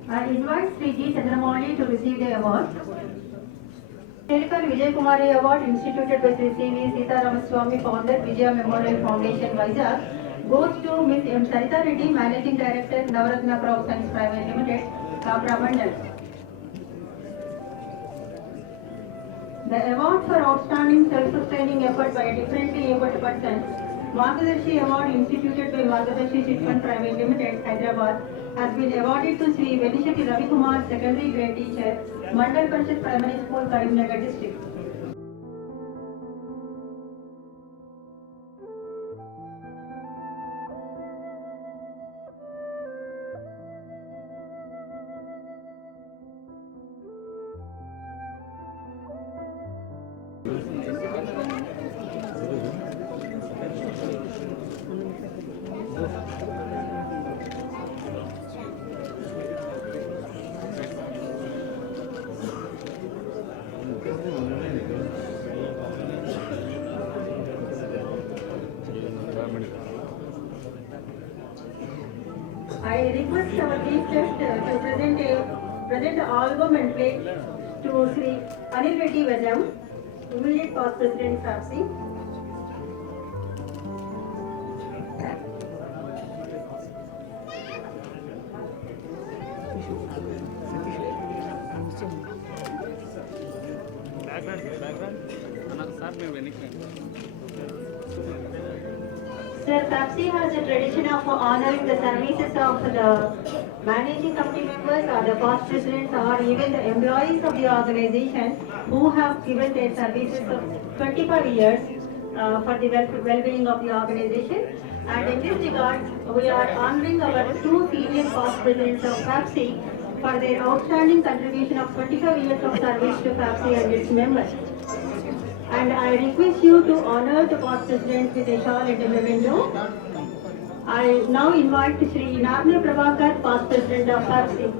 I invite Sri G. Chandramouli to receive the award. Telikani Vijay Kumari Award, instituted by Sri C.V. Sita Ramaswamy, founder, Vijaya Memorial Foundation, Vizag, goes to Ms. M. Sarita Reddy, Managing Director, Navaratna Crop Science Private Limited, Kapra Mandal. The award for outstanding self-sustaining effort by a differently abled person, Margadarshi Award instituted by Margadarshi Chit Fund Private Limited, Hyderabad, has been awarded to Sri Velisheti Ravi Kumar, secondary grade teacher, Mandal Panchayat Primary School, Karimnagar district. I request our chief guest to present the album and plate to Sri Anil Reddy Vedam, immediate past president FAPSI. Sir, FAPSI has a tradition of honoring the services of the managing committee members or the past presidents or even the employees of the organization who have given their services of 25 years for the well-being of the organization. And in this regard, we are honoring our two senior past presidents of FAPSI for their outstanding contribution of 25 years of service to FAPSI and its members. And I request you to honor the past presidents with a shawl and a memento. I now invite Sri Narmya Prabhakar, past president of FAPSI.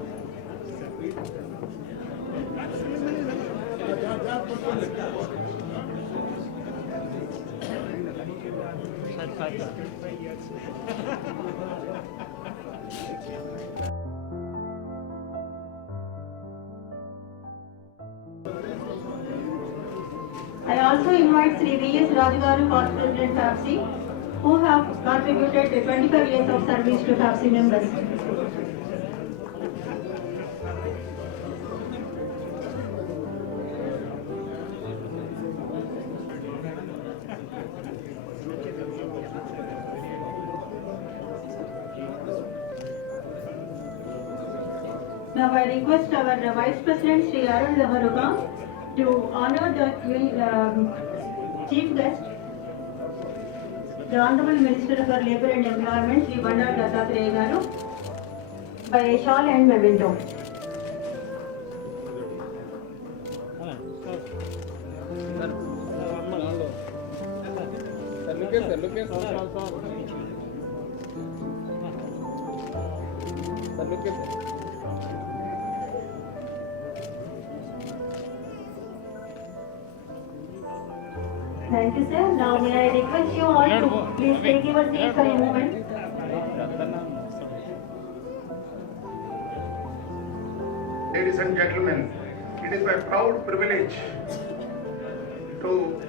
I also invite Sri V.S. Rajagaru, past president FAPSI, who have contributed 25 years of service to FAPSI members. Now I request our Vice President Sri Arun Laharuka to honor the chief guest, the Honorable Minister for Labour and Employment, Sri Bandar Dattatreya Garu, by a shawl and memento. Thank you, sir. Now may I request you all to please take your seat for a moment. Ladies and gentlemen, it is my proud privilege to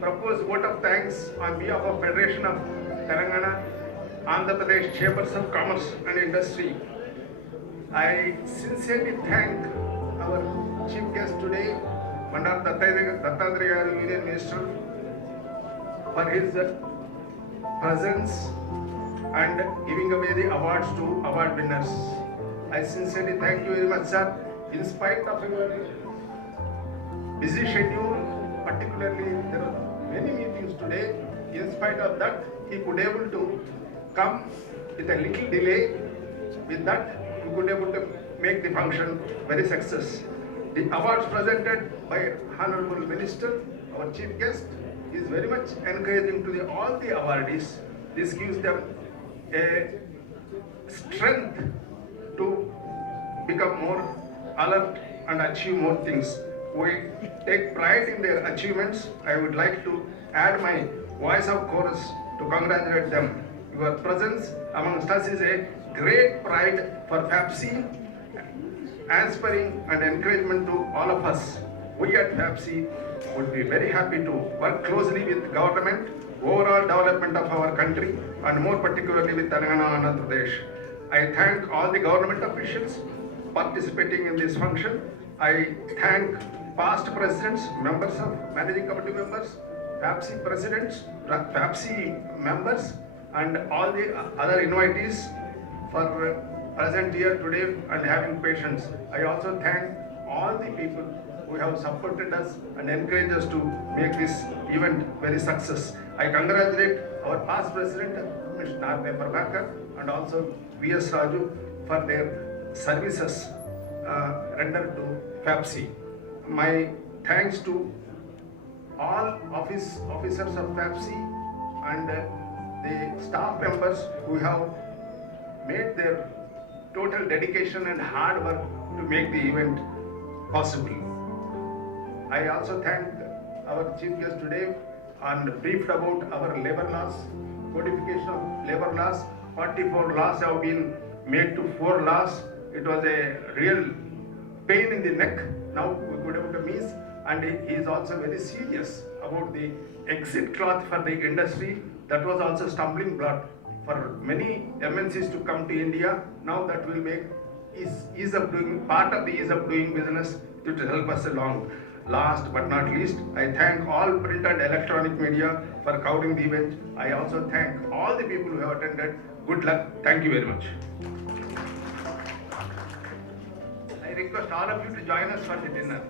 propose vote of thanks on behalf of Federation of Telangana, Andhra Pradesh Chambers of Commerce and Industry. I sincerely thank our chief guest today, Bandar Dattatreya Union Minister, for his presence and giving away the awards to award winners. I sincerely thank you very much, sir. In spite of your busy schedule, particularly there are many meetings today, in spite of that, he could able to come with a little delay. With that, he could able to make the function very success. The awards presented by Honorable Minister, our chief guest, is very much encouraging to all the awardees. This gives them a strength to become more alert and achieve more things. We take pride in their achievements. I would like to add my voice of chorus to congratulate them. Your presence amongst us is a great pride for FAPSI, inspiring and encouragement to all of us. We at FAPSI would be very happy to work closely with government, overall development of our country, and more particularly with Telangana and Andhra Pradesh. I thank all the government officials participating in this function. I thank past presidents, members of managing committee members, FAPSI presidents, FAPSI members, and all the other invitees for present here today and having patience. I also thank all the people who have supported us and encouraged us to make this event very success. I congratulate our past president, Mr. R. Prabhakar, and also V.S. Raju for their services rendered to FAPSI. My thanks to all officers of FAPSI and the staff members who have made their total dedication and hard work to make the event possible. I also thank our chief guest today and briefed about our labor laws, codification of labor laws. 44 laws have been made to 4 laws. It was a real pain in the neck. Now we could have means, and he is also very serious about the exit clause for the industry. That was also stumbling block for many MNCs to come to India. Now that will make ease of doing part of the ease of doing business to help us along. Last but not least, I thank all print and electronic media for covering the event. I also thank all the people who have attended. Good luck. Thank you very much. I request all of you to join us for the dinner.